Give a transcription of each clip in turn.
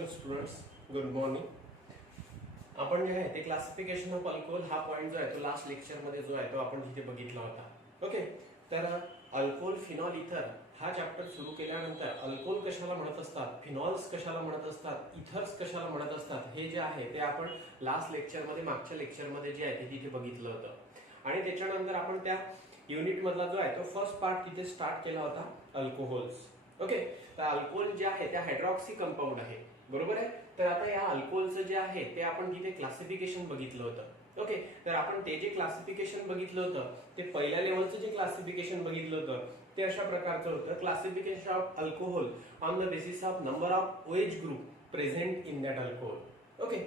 Hello students, good morning. आपण जे आहे ते क्लासिफिकेशन ऑफ अल्कोहोल हा पॉईंट जो आहे तो लास्ट लेक्चरमध्ये जो आहे तो आपण तिथे बघितला होता. ओके, तर अल्कोहोल, फिनॉल, इथर हा चॅप्टर सुरू केल्यानंतर अल्कोहोल कशाला म्हणत असतात, फिनॉल्स कशाला म्हणत असतात, इथर्स कशाला म्हणत असतात, हे जे आहे ते आपण लास्ट लेक्चरमध्ये, मागच्या लेक्चरमध्ये जे आहे ते तिथे बघितलं होतं. आणि त्याच्यानंतर आपण त्या युनिट मधला जो आहे तो फर्स्ट पार्ट तिथे स्टार्ट केला होता, अल्कोहोल्स. ओके, तर अल्कोहोल जे आहे ते हायड्रॉक्सी कंपाऊंड आहे, बरोबर आहे. तर आता या अल्कोहोलचं जे आहे ते आपण तिथे क्लासिफिकेशन बघितलं होतं. ओके, तर आपण ते जे क्लासिफिकेशन बघितलं होतं ते पहिल्या लेवलचं जे क्लासिफिकेशन बघितलं होतं ते अशा प्रकारचं होतं, classification of alcohol on the basis of number of OH group present in that alcohol. Okay,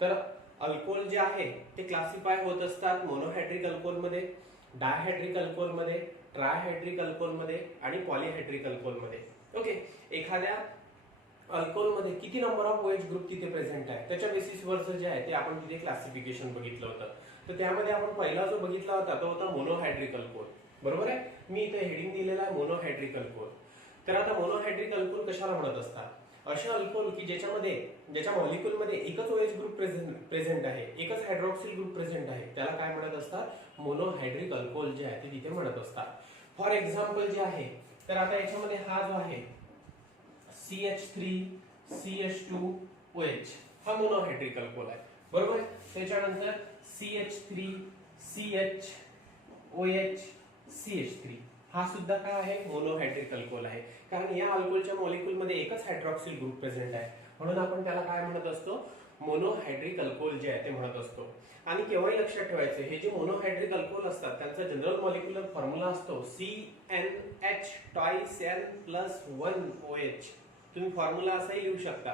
तर अल्कोहोल जे आहे ते क्लासिफाय होत असतात मोनोहायड्रिक अल्कोहोलमध्ये, डायहायड्रिक अल्कोहोलमध्ये, ट्रायहायड्रिक अल्कोहोलमध्ये आणि पॉलीहायड्रिक अल्कोहोलमध्ये. ओके, एखाद्या अल्कोहोलमध्ये किती नंबर ऑफ OH ग्रुप तिथे प्रेझेंट आहे त्याच्या बेसिसवरचं जे आहे ते आपण तिथे क्लासिफिकेशन बघितलं होतं. तर त्यामध्ये आपण पहिला जो बघितला होता तो होता मोनोहायड्रिक अल्कोहोल, बरोबर आहे. मी इथे हेडिंग दिलेला आहे मोनोहायड्रिक अल्कोहोल. तर आता मोनोहायड्रिक अल्कोहोल कशाला म्हणत असतात, असे अल्कोहोल की ज्याच्या मॉलिक्युलमध्ये एकच OH ग्रुप प्रेझेंट आहे, एकच हायड्रॉक्सिल ग्रुप प्रेझेंट आहे, त्याला काय म्हणत असतात, मोनोहायड्रिक अल्कोहोल जे आहे ते तिथे म्हणत असतात. फॉर एक्झाम्पल जे आहे, तर आता याच्यामध्ये हा जो आहे CH3 CH2OH हा मोनोहायड्रिक अल्कोहोल आहे, बरोबर. त्याच्यानंतर CH3 CHOH CH3 हा सुद्धा काय आहे, मोनोहायड्रिक अल्कोहोल आहे. कारण या अल्कोहोलच्या मॉलिक्युलमध्ये एकच हायड्रॉक्सिल ग्रुप प्रेझेंट आहे, म्हणून आपण त्याला काय म्हणत असतो, मोनोहायड्रिक अल्कोहोल जे आहे ते म्हणत असतो. आणि केव्हाही लक्षात ठेवायचं, हे जे मोनोहायड्रिक अल्कोहोल असतात त्यांचा जनरल मॉलिक्युलर फॉर्म्युला असतो CnH twice N plus 1 OH. तुम्ही फॉर्म्युला असाही लिहू शकता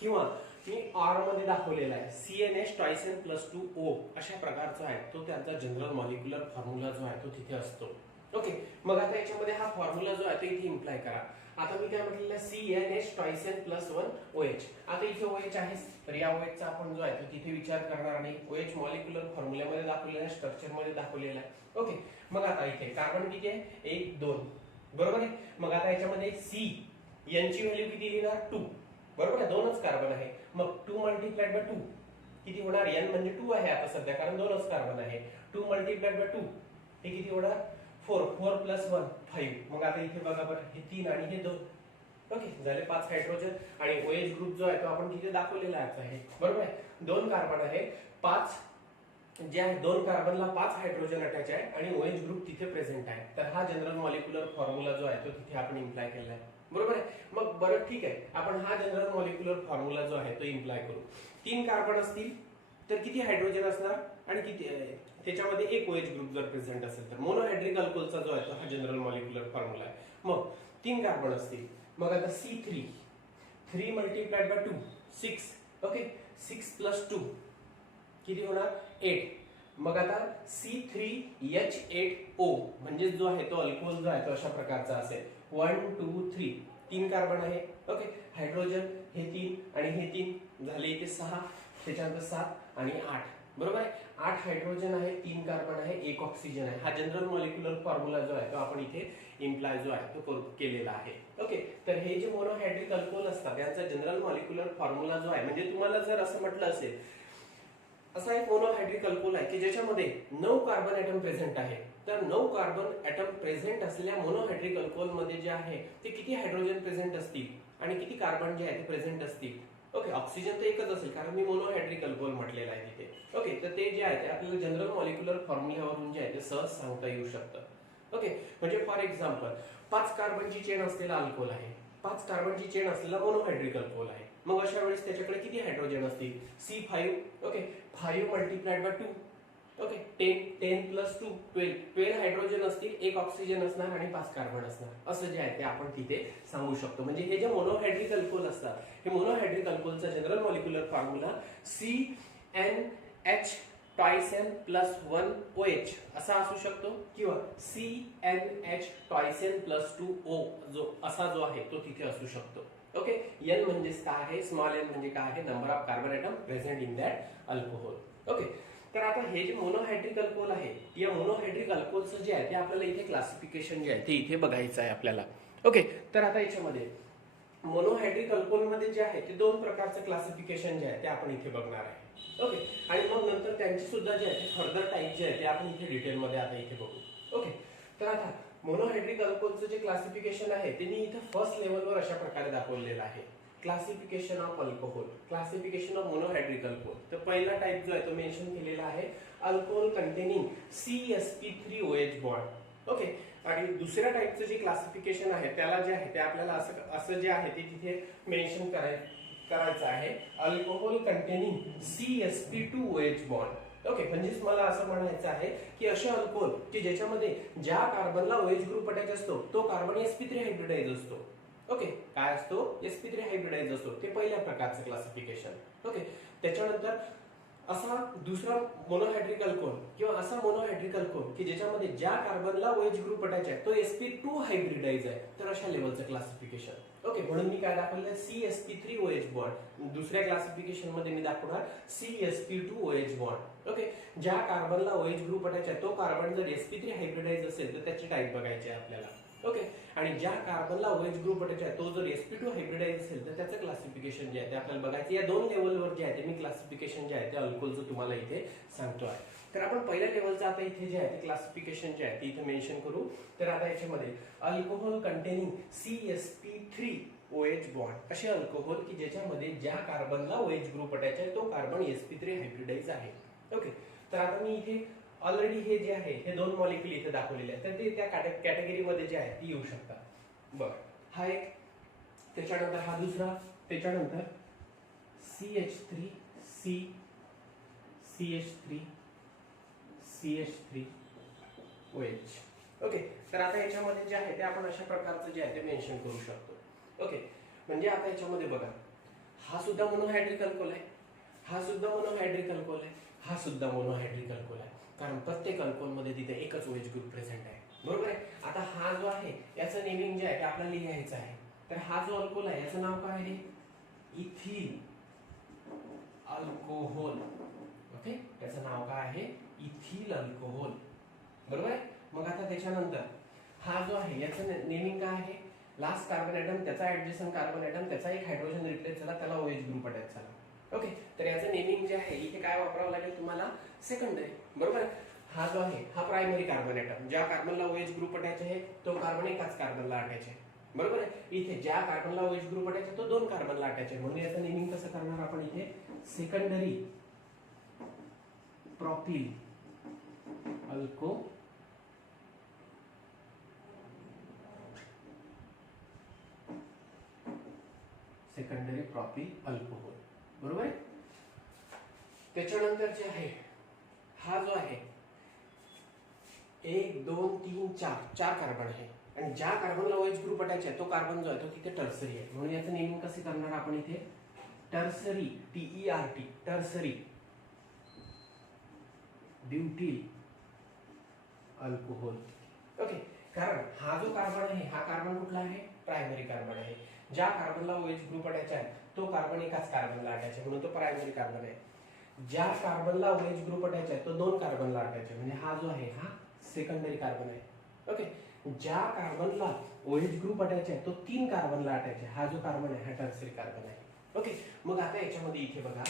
किंवा मी R मध्ये दाखवलेला आहे CnH twice N plus 2 O अशा प्रकारचा आहे तो त्यांचा जनरल मॉलिक्युलर फॉर्म्युला जो आहे तो तिथे असतो. ओके, मग आता याच्यामध्ये हा फॉर्म्युला जो आहे तो इथे इम्प्लाय करा. आता मी काय म्हटलेलं CnH twice N plus 1 OH. आता इथे OH आहे, तर या OH चा आपण जो आहे तो तिथे विचार करणार नाही. OH मॉलिक्युलर फॉर्म्युल्यामध्ये दाखवलेला आहे, स्ट्रक्चर मध्ये दाखवलेला आहे. ओके, मग आता इथे कार्बन किती आहे, 1 2, बरोबर आहे. मग आता याच्यामध्ये C यांची व्हॅल्यू किती लिहिणार, 2, बरोबर आहे. दोनच कार्बन आहे, मग 2 मल्टिप्लाइड बाय 2 किती होणार, N म्हणजे 2 आहे आता सध्या कारण दोनच कार्बन आहे. 2 मल्टिप्लाइड बाय 2 हे किती होणार, 4 4 प्लस 1 5. मग आता इथे बघा बरं, हे 3 आणि हे 2. ओके, झाले 5 हायड्रोजन आणि OH ग्रुप जो आहे तो आपण तिथे दाखवलेला आहे, बरोबर आहे. 2 कार्बन आहे, 5 जे आहे 2 कार्बनला 5 हायड्रोजन अटॅच आहे आणि OH ग्रुप तिथे प्रेझेंट आहे. तर हा जनरल मॉलिक्युलर फॉर्म्युला जो आहे तो तिथे आपण इम्प्लाय केलेला आहे, बरोबर आहे. मग बरं ठीक आहे, आपण हा जनरल मॉलिक्युलर फॉर्म्युला जो आहे तो इम्प्लाय करू. 3 कार्बन असतील तर किती हायड्रोजन असणार आणि किती त्याच्यामध्ये एक OH ग्रुप जर प्रेझेंट असेल तर मोनोहायड्रिक अल्कोहोलचा जो आहे तो हा जनरल मॉलिक्युलर फॉर्म्युला आहे. मग 3 कार्बन असतील, मग आता C3 3 multiplied by 2 6. Okay, 6 plus 2 किती होणार, 8. मग आता C3H8O म्हणजे जो आहे तो अल्कोहोल जो आहे तो अशा प्रकारचा असेल. 1 2 3 3 कार्बन आहे. ओके, हायड्रोजन हे 3 आणि हे 3 झाले इथे 6, त्याच्यानंतर 7 आणि 8, बरोबर आहे. 8 हायड्रोजन आहे, 3 कार्बन आहे, 1 ऑक्सिजन आहे. हा जनरल मॉलिक्युलर फॉर्म्युला जो आहे तो आपण इथे इम्प्लाय जो आहे तो केलेला आहे. ओके, तर हे जे मोनोहायड्रिक अल्कोहोल असतात त्यांचा जनरल मॉलिक्युलर फॉर्म्युला जो आहे, म्हणजे तुम्हाला जर असं म्हटलं असेल असा एक मोनोहायड्रिक अल्कोहोल आहे की ज्याच्यामध्ये 9 कार्बन ऍटम प्रेझेंट आहे, तर 9 कार्बन ऍटम प्रेझेंट असलेल्या मोनोहायड्रिक अल्कोहोल मध्ये जे आहे ते किती हायड्रोजन प्रेझेंट असतील आणि किती कार्बन जे आहे ते प्रेझेंट असतील. ओके, ऑक्सिजन तर एकच असेल कारण मी मोनोहायड्रिक अल्कोहोल म्हटलेला आहे तिथे. ओके, तर ते जे आहे ते आपल्याला जनरल मॉलिक्युलर फॉर्म्युल्यावरून जे आहे ते सहज सांगता येऊ शकतं. ओके, म्हणजे फॉर एक्झाम्पल 5 कार्बनची चेन असलेला अल्कोहोल आहे, 5 कार्बनची चेन असलेला मोनोहायड्रिक अल्कोहोल आहे. मग अशा वेळेस त्याच्याकडे किती हायड्रोजन असतील, C5. Okay, 5 multiplied by 2. Okay, 10 plus 2 12 hydrogen असतील, 1 ऑक्सिजन असणार आणि 5 कार्बन असणार. असं जे आहे ते आपण तिथे सांगू शकतो. म्हणजे हे जे मोनोहायड्रिक अल्कोहोल असतात हे मोनोहायड्रिक अल्कोहोलचा general molecular formula CnH twice N plus 1 OH असा असू शकतो किंवा CnH twice N plus 2 O असा जो आहे तो तिथे असू शकतो. ओके, N म्हणजे काय आहे, स्मॉल n म्हणजे काय आहे, number of carbon atom present in that alcohol. Okay, तर आता हे जे मोनोहायड्रिक अल्कोहोल आहे या मोनोहायड्रिक अल्कोहोलचं जे आहे ते आपल्याला इथे क्लासिफिकेशन जे आहे ते इथे बघायचं आहे आपल्याला. ओके, तर आता याच्यामध्ये मोनोहायड्रिक अल्कोहोलमध्ये जे आहे ते दोन प्रकारचं क्लासिफिकेशन जे आहे ते आपण इथे बघणार आहे. ओके, आणि मग नंतर त्यांची सुद्धा जे आहे ते फर्दर टाईप जे आहे ते आपण इथे डिटेलमध्ये आता इथे बघू. ओके, तर आता मोनोहायड्रिक अल्कोहोलचं जे क्लासिफिकेशन आहे ते मी इथे फर्स्ट लेवलवर अशा प्रकारे दाखवलेलं आहे. Classification of alcohol, classification of monohydric alcohol. तर पहिला टाइप जो आहे तो मेन्शन केलेला आहे alcohol containing CsP3OH bond. Okay, आणि दुसऱ्या टाइपचं जे क्लासिफिकेशन आहे त्याला जे आहे ते आपल्याला असं जे आहे ते तिथे मेन्शन करायचं आहे alcohol containing CsP2OH bond. Okay, म्हणजेच मला असं म्हणायचं आहे की असे अल्कोहोल की ज्याच्यामध्ये ज्या कार्बनला OH ग्रुप अटॅच असतो तो कार्बन sp3 हायब्रिडाइज असतो. ओके, काय असतो? sp3 हायब्रिडाइज असतो. ते पहिल्या प्रकारचं क्लासिफिकेशन. ओके, त्याच्यानंतर असा दुसरा मोनोहायड्रिक अल्कोहोल किंवा असा मोनोहायड्रिक अल्कोहोल की ज्याच्यामध्ये ज्या कार्बनला OH ग्रुप अटॅच आहे तो sp2 हायब्रिडाइज आहे, तर अशा लेवलचं क्लासिफिकेशन. ओके, म्हणून मी काय दाखवलं CsP3OH बॉन्ड. दुसऱ्या क्लासिफिकेशन मध्ये मी दाखवणार CsP2OH बॉन्ड. ओके, ज्या कार्बनला OH ग्रुप अटॅच आहे तो कार्बन जर sp3 हायब्रिडाइज असेल तर त्याची टाईप बघायची आहे आपल्याला. ओके, आणि ज्या कार्बनला OH ग्रुप अटॅच आहे तो जर sp2 हायब्रिडाइज असेल तर त्याचं क्लासिफिकेशन जे आहे ते आपल्याला बघायचं. या दोन लेवलवर जे आहे ते मी क्लासिफिकेशन जे आहे ते अल्कोहोलचं तुम्हाला इथे सांगतो आहे. तर आपण पहिल्या लेवलचं आता इथे जे आहे ते क्लासिफिकेशन जे आहे ते इथे मेन्शन करू. तर आता याच्यामध्ये अल्कोहोल कंटेनिंग CsP3OH बॉन्ड असे अल्कोहोल की ज्याच्यामध्ये ज्या कार्बनला OH ग्रुप अटॅच आहे तो कार्बन sp3 हायब्रिडाइज आहे. ओके, तर आता मी इथे ऑलरेडी हे जे आहे हे दोन मॉलिक्युल इथे दाखवलेले आहेत, तर ते त्या कॅटेगरीमध्ये जे आहे ती येऊ शकतात. बरं, हा एक, त्याच्यानंतर हा दुसरा, त्याच्यानंतर CH3 C CH3 CH3OH. Okay, तर आता याच्यामध्ये जे आहे ते आपण अशा प्रकारचं जे आहे ते मेन्शन करू शकतो. ओके, म्हणजे आता याच्यामध्ये बघा हा सुद्धा मोनोहायड्रिक अल्कोहोल आहे, हा सुद्धा मोनोहायड्रिक अल्कोहोल आहे, हा सुद्धा मोनोहायड्रिक अल्कोहोल आहे, कारण प्रत्येक अल्कोहोलमध्ये तिथे एकच OH ग्रुप प्रेझेंट आहे. बरोबर आहे. आता हा जो आहे याचं नेमिंग जे आहे ते आपल्याला लिहायचं आहे. तर हा जो अल्कोहोल आहे याचं नाव काय आहे? Ethyl alcohol. ओके, त्याचं नाव काय आहे? Ethyl alcohol. बरोबर आहे. मग आता त्याच्यानंतर हा जो आहे याचं नेमिंग काय आहे? लास्ट कार्बन ॲटम त्याचा ऍडजस्टंट कार्बन ॲटम त्याचा एक हायड्रोजन रिप्लेस झाला, त्याला OH ग्रुप अटॅच झाला. ओके, तर याचं नेमिंग जे आहे इथे काय वापरावं लागेल तुम्हाला? सेकंडरी. बरोबर आहे. हा जो आहे हा प्रायमरी कार्बन ॲटम, ज्या कार्बनला OH ग्रुप अटॅच आहे तो कार्बन एकाच कार्बनला अटॅच आहे. बरोबर आहे. इथे ज्या कार्बनला OH ग्रुप अटॅच आहे तो दोन कार्बनला अटॅच आहे, म्हणून याचं नेमिंग कसं करणार आपण इथे? सेकंडरी प्रॉपिल अल्को सेकंडरी प्रॉपिल अल्कोहोल. बरोबर आहे. त्याच्यानंतर जे आहे हा जो आहे 1 2 3 4 कार्बन आहे, आणि ज्या कार्बनला OH ग्रुप अटॅच आहे तो कार्बन जो आहे तो तिथे टर्सरी आहे, म्हणून याचं नेमिंग कसं करणार आपण इथे? Tertiary TERT tertiary butyl alcohol. Okay, कारण हा जो कार्बन आहे हा कार्बन कुठला आहे? प्रायमरी कार्बन आहे. ज्या कार्बनला OH ग्रुप अटॅच आहे तो कार्बन एकाच कार्बनला अटॅच आहे, म्हणून तो प्रायमरी कार्बन आहे. ज्या कार्बनला OH ग्रुप अटॅच आहे तो दोन कार्बनला अटॅच आहे, म्हणजे हा जो आहे हा सेकंडरी कार्बन आहे. ओके, ज्या कार्बनला OH ग्रुप अटॅच आहे तो तीन कार्बनला अटॅच आहे, हा जो कार्बन आहे हा टर्सरी कार्बन आहे. ओके, मग आता याच्यामध्ये इथे बघा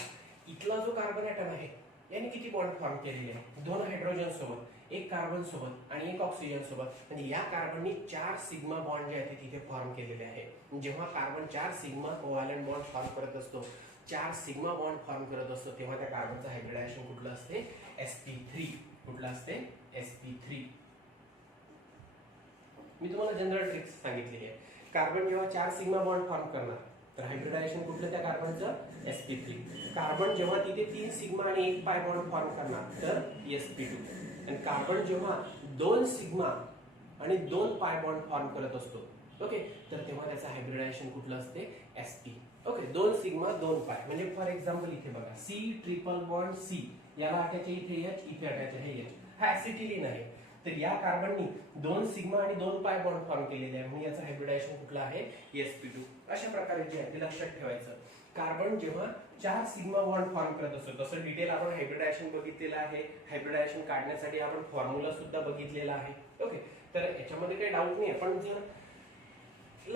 इथला जो कार्बन ॲटम आहे याने किती बॉन्ड फॉर्म केलेले आहे? दोन हायड्रोजन सोबत, एक कार्बन सोबत आणि एक ऑक्सिजन सोबत, म्हणजे या कार्बनने 4 सिग्मा बॉन्ड जे आहेत तिथे फॉर्म केलेले आहे. जेव्हा carbon 4 sigma covalent bond form करत असतो, 4 सिग्मा बॉन्ड फॉर्म करत असतो, तेव्हा त्या कार्बनचं हायब्रिडायझेशन कुठलं असते? sp3. कुठलं असते? sp3. मी तुम्हाला जनरल ट्रिक्स सांगितलेली आहे. कार्बन जेव्हा 4 सिग्मा बॉन्ड फॉर्म करणार तर हायब्रिडायझेशन कुठलं त्या कार्बनचं? sp3. कार्बन जेव्हा तिथे 3 सिग्मा आणि 1 पाय बॉन्ड फॉर्म करणार तर sp2. आणि कार्बन जेव्हा 2 सिग्मा आणि 2 पाय बॉन्ड फॉर्म करत असतो, ओके, तर तेव्हा त्याचं हायब्रिडायझेशन कुठलं असते? sp. ओके, 2 सिग्मा 2 पाय, म्हणजे फॉर एक्झाम्पल इथे बघा C ट्रिपल बॉन्ड C, याला अटॅच आहे इथे H, इथे अटॅच आहे H. हा ऍसिटिलीन आहे, तर या कार्बननी 2 सिग्मा आणि 2 पाय बॉन्ड फॉर्म केलेले आहे, म्हणून याचं हायब्रिडायझेशन कुठलं आहे? sp2. अशा प्रकारे जे आहे ते लक्षात ठेवायचं. कार्बन जेव्हा 4 सिग्मा बॉन्ड फॉर्म करत असतो, तसं डिटेल आपण हायब्रिडायझेशन बघितलेलं आहे. हायब्रिडायझेशन काढण्यासाठी आपण फॉर्म्युला सुद्धा बघितलेला आहे. ओके, तर याच्यामध्ये काही डाऊट नाही, पण जर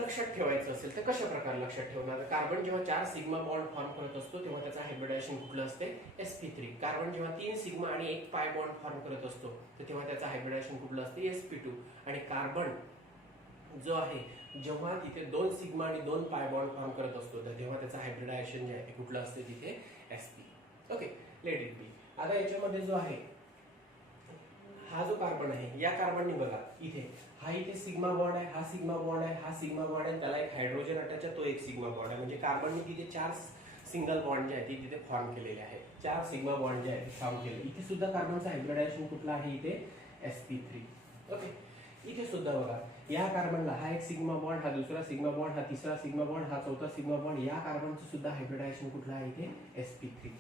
लक्षात ठेवायचं असेल तर कशा प्रकारे लक्षात ठेवणार? कार्बन जेव्हा 4 सिग्मा बॉन्ड फॉर्म करत असतो तेव्हा त्याचं हायब्रिडायझेशन कुठलं असते? sp3. कार्बन जेव्हा 3 सिग्मा आणि 1 पाय बॉन्ड फॉर्म करत असतो तर तेव्हा त्याचं हायब्रिडायझेशन कुठलं असते? sp2. आणि कार्बन जो आहे जेव्हा तिथे 2 सिग्मा आणि 2 पाय बॉन्ड फॉर्म करत असतो तर तेव्हा त्याचं हायब्रिडायझेशन जे आहे ते कुठलं असते? तिथे sp. Okay, let it be. आता याच्यामध्ये जो आहे हा जो कार्बन आहे या कार्बनने बघा इथे हा इथे सिग्मा बॉन्ड आहे, हा सिग्मा बॉन्ड आहे, हा सिग्मा बॉन्ड आहे, त्याला एक हायड्रोजन अटॅच आहे, तो एक सिग्मा बॉन्ड आहे. म्हणजे कार्बनने तिथे 4 सिंगल बॉन्ड जे आहे ते तिथे फॉर्म केलेले आहे, 4 सिग्मा बॉन्ड जे आहे फॉर्म केले. इथे सुद्धा कार्बनचा हायब्रिडायझेशन कुठला आहे? इथे sp3. ओके, इथे सुद्धा बघा या कार्बनला हा एक सिग्मा बॉन्ड, हा दुसरा सिग्मा बॉन्ड, हा तिसरा सिग्मा बॉन्ड, हा चौथा सिग्मा बॉन्ड, या कार्बनचं सुद्धा हायब्रिडायझेशन कुठला आहे? इथे sp3.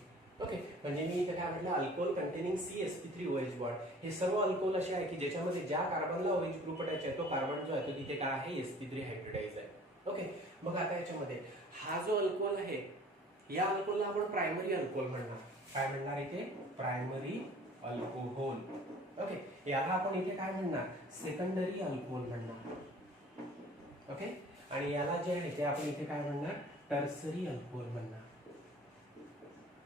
ओके, म्हणजे मी इथे काय म्हटलं? Alcohol containing CsP3OH bond. हे सर्व अल्कोहोल असे आहे की ज्याच्यामध्ये ज्या कार्बनला OH ग्रुप अटॅच आहे तो कार्बन जो आहे तो तिथे काय आहे? sp3 हायब्रिडाइज आहे. ओके, मग आता याच्यामध्ये हा जो अल्कोहोल आहे या अल्कोहोलला आपण प्रायमरी अल्कोहोल म्हणणार. काय म्हणणार इथे? Primary alcohol. ओके, याला आपण इथे काय म्हणणार? सेकंडरी अल्कोहोल म्हणणार. ओके, आणि याला जे आहे ते आपण इथे काय म्हणणार? टर्सरी अल्कोहोल म्हणणार.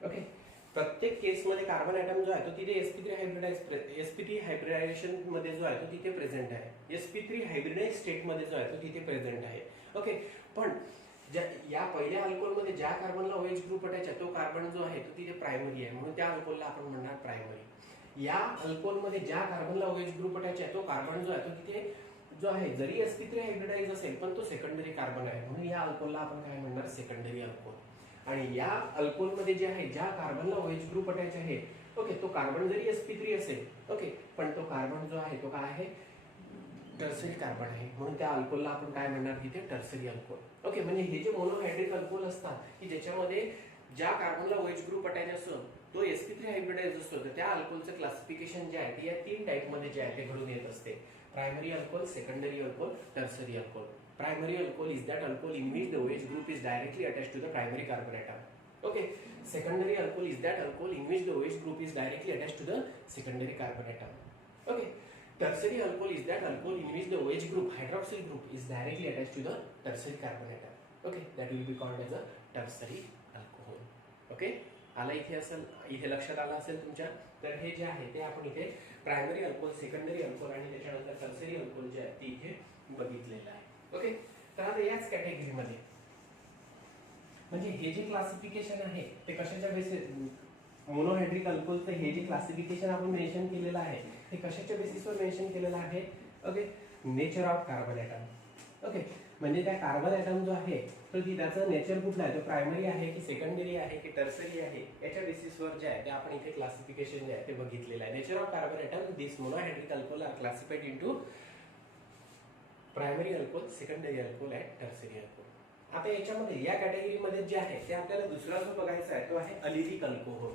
ओके, प्रत्येक केसमध्ये कार्बन ॲटम जो आहे तो तिथे sp3 हायब्रिडायझेशन मध्ये जो आहे तो तिथे प्रेझेंट आहे. sp3 हायब्रिडाइज स्टेट मध्ये जो आहे तो तिथे प्रेझेंट आहे. ओके, पण या पहिल्या अल्कोहोल मध्ये ज्या कार्बनला OH ग्रुप अटॅच आहे तो कार्बन जो आहे तो तिथे प्रायमरी आहे, म्हणून त्या अल्कोहोलला आपण म्हणणार प्रायमरी. या अल्कोहोल मध्ये ज्या कार्बनला OH ग्रुप अटॅच आहे तो कार्बन जो आहे तो तिथे जो आहे जरी sp3 हायब्रिडाइज असेल पण तो सेकंडरी कार्बन आहे, म्हणून या अल्कोहोलला आपण काय म्हणणार? Secondary alcohol. आणि या अल्कोहोल मध्ये जे आहे ज्या कार्बनला OH ग्रुप अटॅच आहे, ओके, तो कार्बन जरी sp3 असेल, ओके, पण तो कार्बन जो आहे तो काय आहे? टर्सरी कार्बन आहे, म्हणून त्या अल्कोहोलला आपण काय म्हणणार? तिथे टर्सरी अल्कोहोल. ओके, म्हणजे हे जे मोनोहायड्रिक अल्कोहोल असतात की ज्याच्यामध्ये ज्या कार्बनला OH ग्रुप अटॅच असतो तो sp3 हायब्रिडाइज असतो, तर त्या अल्कोहोलचं क्लासिफिकेशन जे आहे ते या 3 टाइप मध्ये जे आहे ते घडून येत असते. Primary alcohol, secondary alcohol, tertiary alcohol. Primary alcohol is that alcohol in which the OH group is directly attached to the primary carbon atom. Okay. Secondary alcohol is that alcohol in which the OH group is directly attached to the secondary carbon atom. Okay. Tertiary alcohol is that alcohol in which the OH group, hydroxyl group, is directly attached to the tertiary carbon atom. Okay. That will be called as a tertiary alcohol. Okay. आला इथे असेल, इथे लक्षात आला असेल तुमच्या. तर हे जे आहे ते आपण इथे प्रायमरी अल्कोहोल, सेकंडरी अल्कोहोल आणि त्याच्यानंतर टर्सरी अल्कोहोल जे आहे ते इथे बघितलेलं आहे. ओके, तर आता याच कॅटेगरीमध्ये म्हणजे हे जे क्लासिफिकेशन आहे ते कशाच्या बेसिस? मोनोहायड्रिक अल्कोहोलचं हे जे क्लासिफिकेशन आपण मेन्शन केलेलं आहे ते कशाच्या बेसिसवर मेन्शन केलेलं आहे? Okay, nature of carbon atom. Okay, म्हणजे त्या कार्बन ॲटम जो आहे तर त्याचं नेचर कुठलं आहे? तो प्रायमरी आहे की सेकंडरी आहे की टर्सरी आहे, याच्या बेसिसवर जे आहे ते आपण इथे क्लासिफिकेशन जे आहे ते बघितलेलं आहे. Nature of carbon atom, this monohydric alcohol are classified into primary alcohol, secondary alcohol आणि टर्सरी अल्कोहोल. आता याच्यामध्ये या कॅटेगरीमध्ये जे आहे ते आपल्याला दुसरा जो बघायचा आहे तो आहे allylic alcohol.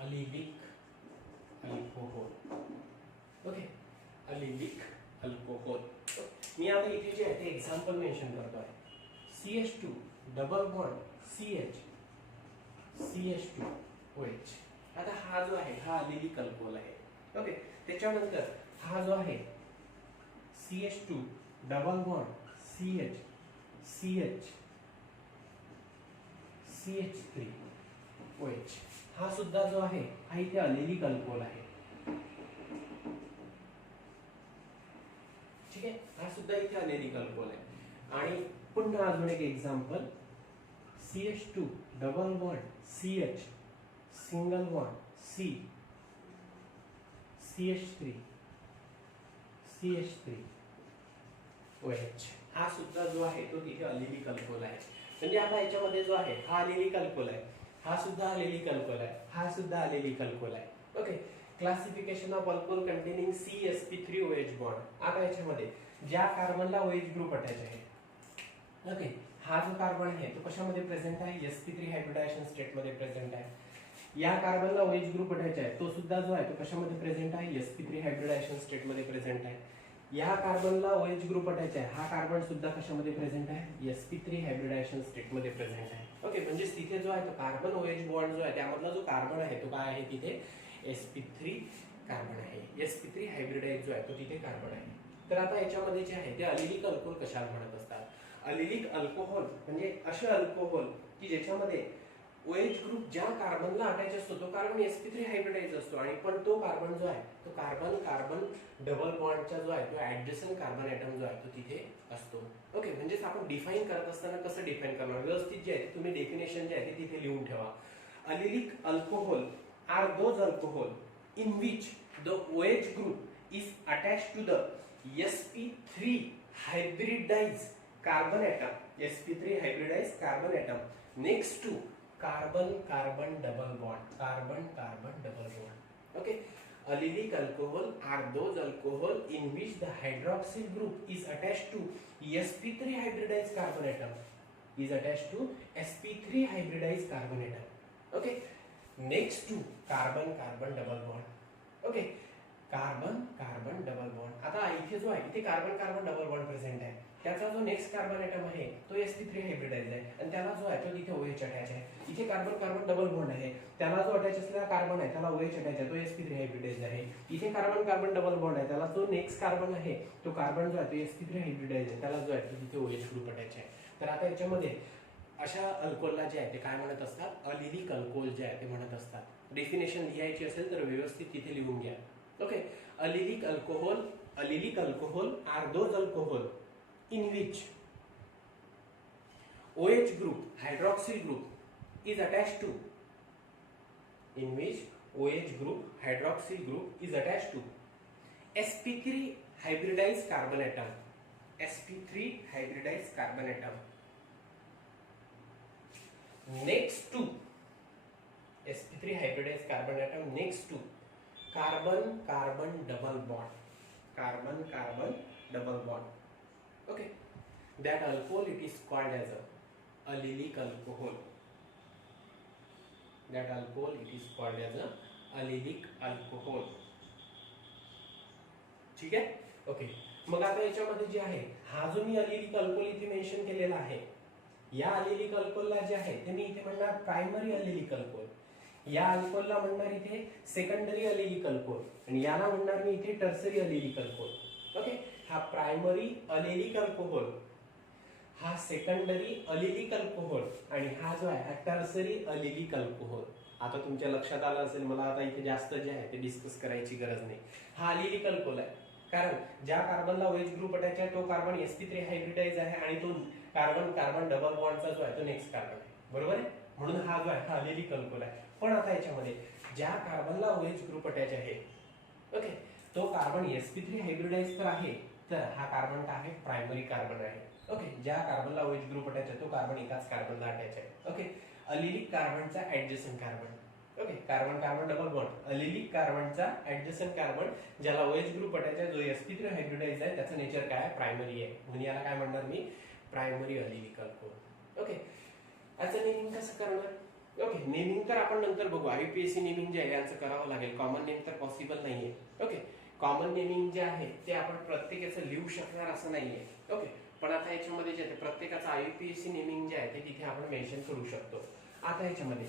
Allylic alcohol. Okay, allylic alcohol. मी आता इथे जे आहे ते एक्झाम्पल मेन्शन करतो आहे. CH2 double bond CH CH2OH. आता हा जो आहे हा अलिलिक अल्कोहोल आहे. ओके, त्याच्यानंतर हा जो आहे CH2 double bond CH CH CH3OH. हा सुद्धा जो आहे हा इथे अलिलिक अल्कोहोल आहे. ठीक आहे, हा सुद्धा इथे अलिलिक अल्कोहोल आहे. आणि पुन्हा अजून एक example CH2 double bond CH single bond C CH3OH. हा सुद्धा जो आहे तो तिथे अलिलिक अल्कोहोल आहे. म्हणजे आता याच्यामध्ये जो आहे हा अलिलिक अल्कोहोल आहे, हा सुद्धा अलिलिक अल्कोहोल आहे, हा सुद्धा अलिलिक अल्कोहोल आहे. Okay, classification of alcohol containing CsP3OH bond. आता याच्यामध्ये ज्या कार्बनला OH ग्रुप अटॅच आहे, ओके, हा जो कार्बन आहे तो कशामध्ये प्रेझेंट आहे? sp3 हायब्रिडायझेशन स्टेट मध्ये प्रेझेंट आहे. या कार्बनला OH ग्रुप अटॅच आहे तो सुद्धा जो आहे तो कशामध्ये प्रेझेंट आहे? sp3 हायब्रिडायझेशन स्टेट मध्ये प्रेझेंट आहे. या कार्बनला OH ग्रुप अटॅच आहे, हा कार्बन सुद्धा कशामध्ये प्रेझेंट आहे? sp3 हायब्रिडायझेशन स्टेट मध्ये प्रेझेंट आहे. ओके, म्हणजे तिथे जो आहे तो कार्बन OH बॉन्ड जो आहे त्यामधला जो कार्बन आहे तो काय आहे? तिथे sp3 कार्बन आहे. sp3 हायब्रिडाइज जो आहे तो तिथे कार्बन आहे. तर आता याच्यामध्ये जे आहे ते अलिलिक अल्कोहोल कशाला म्हणत असतात? अलिलिक अल्कोहोल म्हणजे असे अल्कोहोल की ज्याच्यामध्ये OH ग्रुप ज्या कार्बनला अटॅच असतो तो कार्बन sp3 हायब्रिडाइज असतो, आणि पण तो कार्बन जो आहे तो कार्बन कार्बन डबल बॉन्डचा जो आहे तो ऍडजसंट कार्बन ॲटम जो आहे तो तिथे असतो. ओके, म्हणजेच आपण डिफाइन करत असताना कसं डिफाइन करणार, व्यवस्थित जे आहे तुम्ही डेफिनेशन जे आहे ते तिथे लिहून ठेवा. Allylic alcohol are those alcohol in which the OH group is attached to the sp3 hybridized carbon atom, sp3 hybridized carbon atom next to carbon carbon double bond, carbon carbon double bond. Okay, allylic alcohol are those alcohol in which the hydroxyl group is attached to sp3 hybridized carbon atom, is attached to sp3 hybridized carbon atom. Okay, next to carbon carbon double bond. Okay, carbon carbon double bond. आता इथे जो आहे इथे carbon carbon double bond present आहे, त्याचा जो next carbon item आहे तो sp3 हायब्रिडाइज आहे, आणि त्याला जो आहे तो तिथे OH अटॅच आहे. इथे कार्बन कार्बन डबल बॉन्ड आहे, त्याला जो अटॅच असलेला कार्बन आहे त्याला OH अटॅच आहे, तो sp3 हायब्रिडाइज आहे. इथे कार्बन कार्बन डबल बॉन्ड आहे, त्याला जो नेक्स्ट कार्बन आहे तो कार्बन जो आहे तो sp3 हायब्रिडाइज आहे, त्याला जो आहे तो तिथे OH ग्रुप अटॅच आहे. तर आता याच्यामध्ये अशा अल्कोहोलला जे आहे ते काय म्हणत असतात? अलिलिक अल्कोहोल जे आहे ते म्हणत असतात. डेफिनेशन लिहायची असेल तर व्यवस्थित तिथे लिहून घ्या. Okay, allylic alcohol are those alcohol in which OH group, hydroxyl group is attached to, in which OH group, hydroxyl group is attached to sp3 hybridized carbon atom, sp3 hybridized carbon atom next to sp3 hybridized carbon atom next to carbon carbon double bond, carbon carbon double bond. Okay, that alcohol it is called as a allylic alcohol. That alcohol it is called as a allylic alcohol. ठीक आहे. Okay, मग आता याच्यामध्ये जे आहे हा जो मी अलिलिक alcohol इथे मेन्शन केलेला आहे, या अलिलिक अल्कोहोलला जे आहे ते मी इथे म्हणणार प्रायमरी अलिलिक अल्कोहोल, या अल्कोहोलला म्हणणार इथे सेकंडरी अलिलिक अल्कोहोल, आणि याला म्हणणार मी इथे टर्सरी अलिलिक अल्कोहोल. ओके, हा प्रायमरी अलिलिक अल्कोहोल, हा सेकंडरी अलिलिक अल्कोहोल, आणि हा जो आहे हा टर्सरी अलिलिक अल्कोहोल. आता तुमच्या लक्षात आलं असेल, मला आता इथे जास्त जे आहे ते डिस्कस करायची गरज नाही. हा अलिलिक अल्कोहोल आहे कारण ज्या कार्बनला OH ग्रुप अटॅच आहे तो कार्बन sp3 हायब्रिडाइज आहे, आणि तो कार्बन कार्बन डबल बॉन्डचा जो आहे तो नेक्स्ट कार्बन आहे, बरोबर आहे. म्हणून हा जो आहे हा अलिलिक अल्कोहोल आहे. पण आता याच्यामध्ये ज्या कार्बनला OH ग्रुप अटॅच आहे, ओके, तो कार्बन sp3 हायब्रिडाइज तर आहे, तर हा कार्बन काय आहे? प्रायमरी कार्बन आहे. ओके, ज्या कार्बनला OH ग्रुप अटॅच आहे तो कार्बन एकाच कार्बनला अटॅच आहे. ओके, अलिलिक कार्बनचा adjacent carbon. Okay, carbon carbon double bond, allylic कार्बनचा ऍडजसंट कार्बन ज्याला OH ग्रुप अटॅच आहे, जो sp3 हायब्रिडाइज आहे, त्याचं नेचर काय आहे? प्रायमरी आहे. म्हणून याला काय म्हणणार मी? Primary allylic alcohol. ओके, याचं नेमिंग कसं करणार? ओके, नेमिंग तर आपण नंतर बघू. IUPAC नेमिंग जे आहे याचं करावं लागेल, कॉमन नेम तर पॉसिबल नाहीये. ओके, कॉमन नेमिंग जे आहे ते आपण प्रत्येकाचं लिहू शकणार असं नाहीये. ओके, पण आता याच्यामध्ये जे आहे प्रत्येकाचं IUPAC नेमिंग जे आहे ते तिथे आपण मेन्शन करू शकतो. आता याच्यामध्ये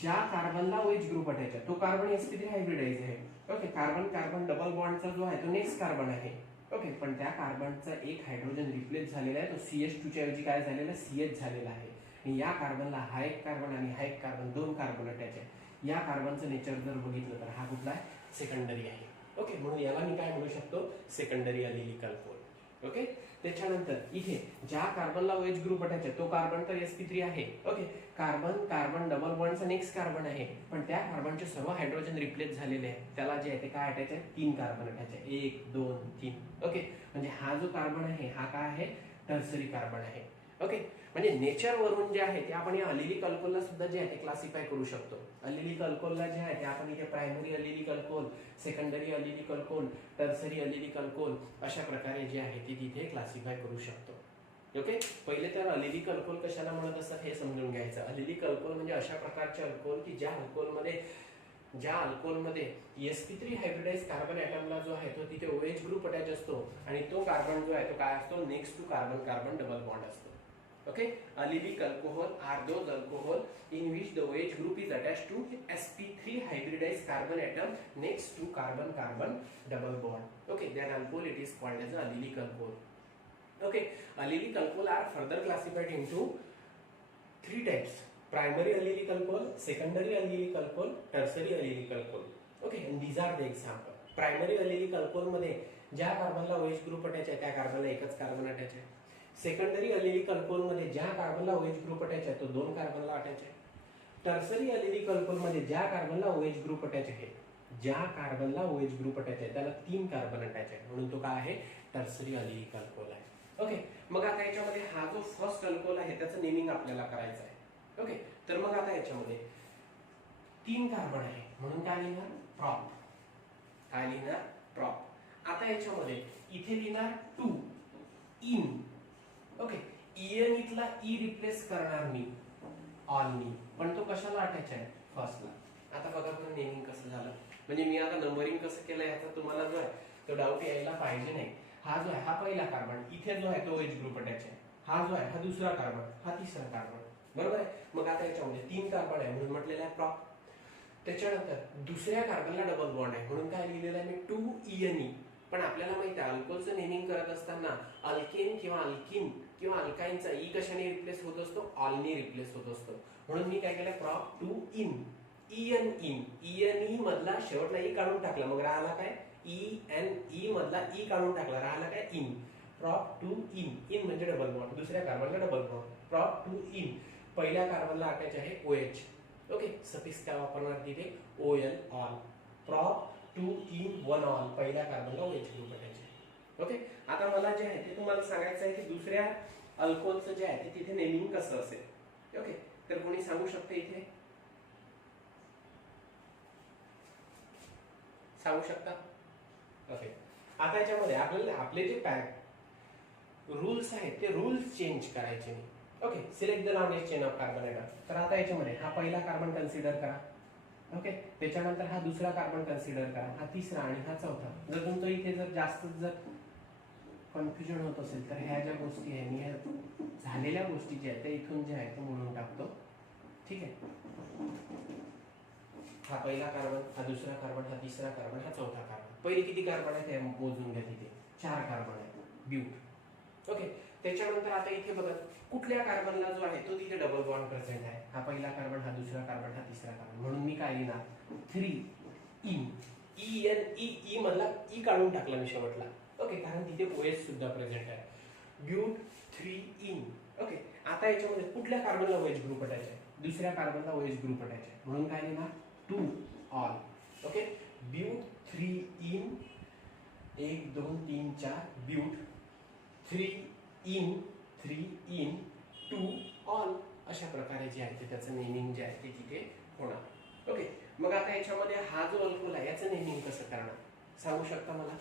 ज्या कार्बनला OH ग्रुप अटॅच आहे तो कार्बन sp3 हायब्रिडाइज आहे. ओके, कार्बन कार्बन डबल बॉन्डचा जो आहे तो नेक्स्ट कार्बन आहे. ओके, पण त्या कार्बनचा एक हायड्रोजन रिप्लेस झालेला आहे, तो CH2 च्या ऐवजी काय झालेला? CH झालेला आहे. आणि या कार्बनला हा एक कार्बन आणि हा एक कार्बन, दोन कार्बन अटॅच आहे. या कार्बनचं नेचर जर बघितलं तर हा कुठला आहे? सेकंडरी आहे. ओके, म्हणून याला मी काय म्हणू शकतो? Secondary allylic alcohol. ओके, त्याच्यानंतर इथे ज्या कार्बनला OH ग्रुप अटॅच आहे तो कार्बन तर sp3 आहे. ओके, कार्बन कार्बन डबल बॉन्डचा नेक्स्ट कार्बन आहे, पण त्या कार्बनचे सर्व हायड्रोजन रिप्लेस झालेले आहे, त्याला जे आहे ते काय अटॅच आहे? 3 कार्बन अटॅच आहे, 1 2 3. ओके, म्हणजे हा जो कार्बन आहे हा काय आहे? टर्सरी कार्बन आहे. ओके, म्हणजे नेचर वरून जे आहे ते आपण या अलिलिक अल्कोहोलला सुद्धा जे आहे ते क्लासिफाय करू शकतो. अलिलिक अल्कोहोलला जे आहे ते आपण इथे primary allylic alcohol, secondary allylic alcohol, tertiary allylic alcohol अशा प्रकारे जे आहे ते तिथे क्लासिफाय करू शकतो. ओके, पहिले तर अलिलिक अल्कोहोल कशाला म्हणत असतात हे समजून घ्यायचं. अलिलिक अल्कोहोल म्हणजे अशा प्रकारचे अल्कोहोल की ज्या अल्कोहोलमध्ये sp3 हायब्रिडाइज कार्बन ॲटमला जो आहे तो तिथे OH ग्रुप अटॅच असतो, आणि तो कार्बन जो आहे तो काय असतो? Next to carbon carbon double bond असतो. Okay, allylic alcohol are those alcohol in which the OH group is attached to sp3 hybridized carbon atom next to carbon-carbon double bond. Okay, that alcohol it is called as allylic alcohol. Okay, allylic alcohol are further classified into three types: primary allylic alcohol, secondary allylic alcohol, tertiary allylic alcohol. Okay, and these are the example. Primary allylic alcohol मध्ये ज्या कार्बनला OH group attach आहे त्या कार्बनला एकच carbon attach आहे. Secondary allylic alcohol मध्ये ज्या कार्बनला OH group attach आहे तो दोन कार्बनला अटॅच आहे. टर्सरी अलिलिक अल्कोहोल मध्ये ज्या कार्बनला OH ग्रुप अटॅच आहे, ज्या कार्बनला OH ग्रुप अटॅच आहे त्याला तीन कार्बन अटॅच आहे, म्हणून तो काय आहे, टर्सरी अलिलिक अल्कोहोल आहे. ओके, मग आता याच्यामध्ये हा जो फर्स्ट अल्कोहोल आहे त्याचं नेमिंग आपल्याला करायचं आहे. ओके, तर मग आता याच्यामध्ये तीन कार्बन आहे म्हणून काय लिहिणार, प्रॉप. काय लिहिणार, प्रॉप. आता याच्यामध्ये इथे लिहिणार 2 इन. ओके, इन इथला ई रिप्लेस करणार मी ऑलनी, पण तो कशाला अटॅच आहे, फर्स्टला. आता बघा पण नेमिंग कसं झालं, म्हणजे मी आता नंबरिंग कसं केलं याचा तुम्हाला जो आहे तो डाऊट यायला पाहिजे नाही. हा जो आहे हा पहिला कार्बन, इथे जो आहे तो OH ग्रुप अटॅच आहे. हा जो आहे हा दुसरा कार्बन, हा तिसरा कार्बन, बरोबर आहे. मग आता याच्यामध्ये तीन कार्बन आहे म्हणून म्हटलेलं आहे प्रॉप. त्याच्यानंतर दुसऱ्या कार्बनला डबल बॉन्ड आहे म्हणून काय लिहिलेलं आहे मी 2 पण आपल्याला माहिती आहे अल्कोहोलचं नेमिंग करत असताना अल्केन किंवा अल्किन किंवा अल्काइनचा ई कशाने रिप्लेस होत असतो, ऑलने रिप्लेस होत असतो. म्हणून मी काय केलं, प्रॉप 2 इन. ई मधला शेवटला ई काढून टाकला, मग राहिला काय, ई मधला ई काढून टाकला, राहिला काय, इन. प्रॉप 2 इन म्हणजे डबल बॉन्ड, दुसऱ्या कार्बनला डबल बॉन्ड. प्रॉप 2 इन, पहिल्या कार्बनला अटॅच आहे OH. ओके, सफिक्स काय वापरणार तिथे, OL, all. Prop 2 in 1 all, पहिल्या कार्बनला OH ग्रुप अटॅच आहे. ओके, आता मला जे आहे ते तुम्हाला सांगायचं आहे की दुसऱ्या अल्कोहोलचं जे आहे ते तिथे नेमिंग कसं असेल. ओके, तर कोणी सांगू शकते इथे, सांगू शकता. ओके, आता याच्यामध्ये आपल्याला आपले जे रूल्स आहेत ते रूल्स चेंज करायचे नाही. Okay, select the longest chain of carbon atom. तर आता याच्यामध्ये हा पहिला कार्बन कन्सिडर करा. ओके, त्याच्यानंतर हा दुसरा कार्बन कन्सिडर करा, हा तिसरा आणि हा चौथा. जर तुमचं इथे जर जास्त जर कन्फ्युजन होत असेल तर ह्या ज्या गोष्टी आहे मी ह्या झालेल्या गोष्टी ज्या आहेत त्या इथून जे आहे ते मोडून टाकतो. ठीक आहे, हा पहिला कार्बन, हा दुसरा कार्बन, हा तिसरा कार्बन, हा चौथा कार्बन. पहिले किती कार्बन आहे ते मोजून घ्या, तिथे 4 कार्बन आहे, ब्यूट. ओके, त्याच्यानंतर आता इथे बघा कुठल्या कार्बनला जो आहे तो तिथे डबल बॉन्ड प्रेझेंट आहे. हा पहिला कार्बन, हा दुसरा कार्बन, हा तिसरा कार्बन, म्हणून मी काय लिहिणार, 3 इन. ई मधला ई काढून टाकला मी शेवटला. ओके, कारण तिथे OH सुद्धा प्रेझेंट आहे. ब्यूट 3 इन. ओके, आता याच्यामध्ये कुठल्या कार्बनला OH ग्रुप अटॅच आहे, दुसऱ्या कार्बनला OH ग्रुप अटॅच आहे, म्हणून काय लिहिणार, 2 ol. Okay, but 3 ene, 1 2 3 4, but 3 ene 2 ol. अशा प्रकारे जे आहे ते त्याचं नेमिंग जे आहे ते तिथे होणार. ओके, मग आता याच्यामध्ये हा जो अल्कोहोल आहे याचं नेमिंग कसं करणार, सांगू शकता मला.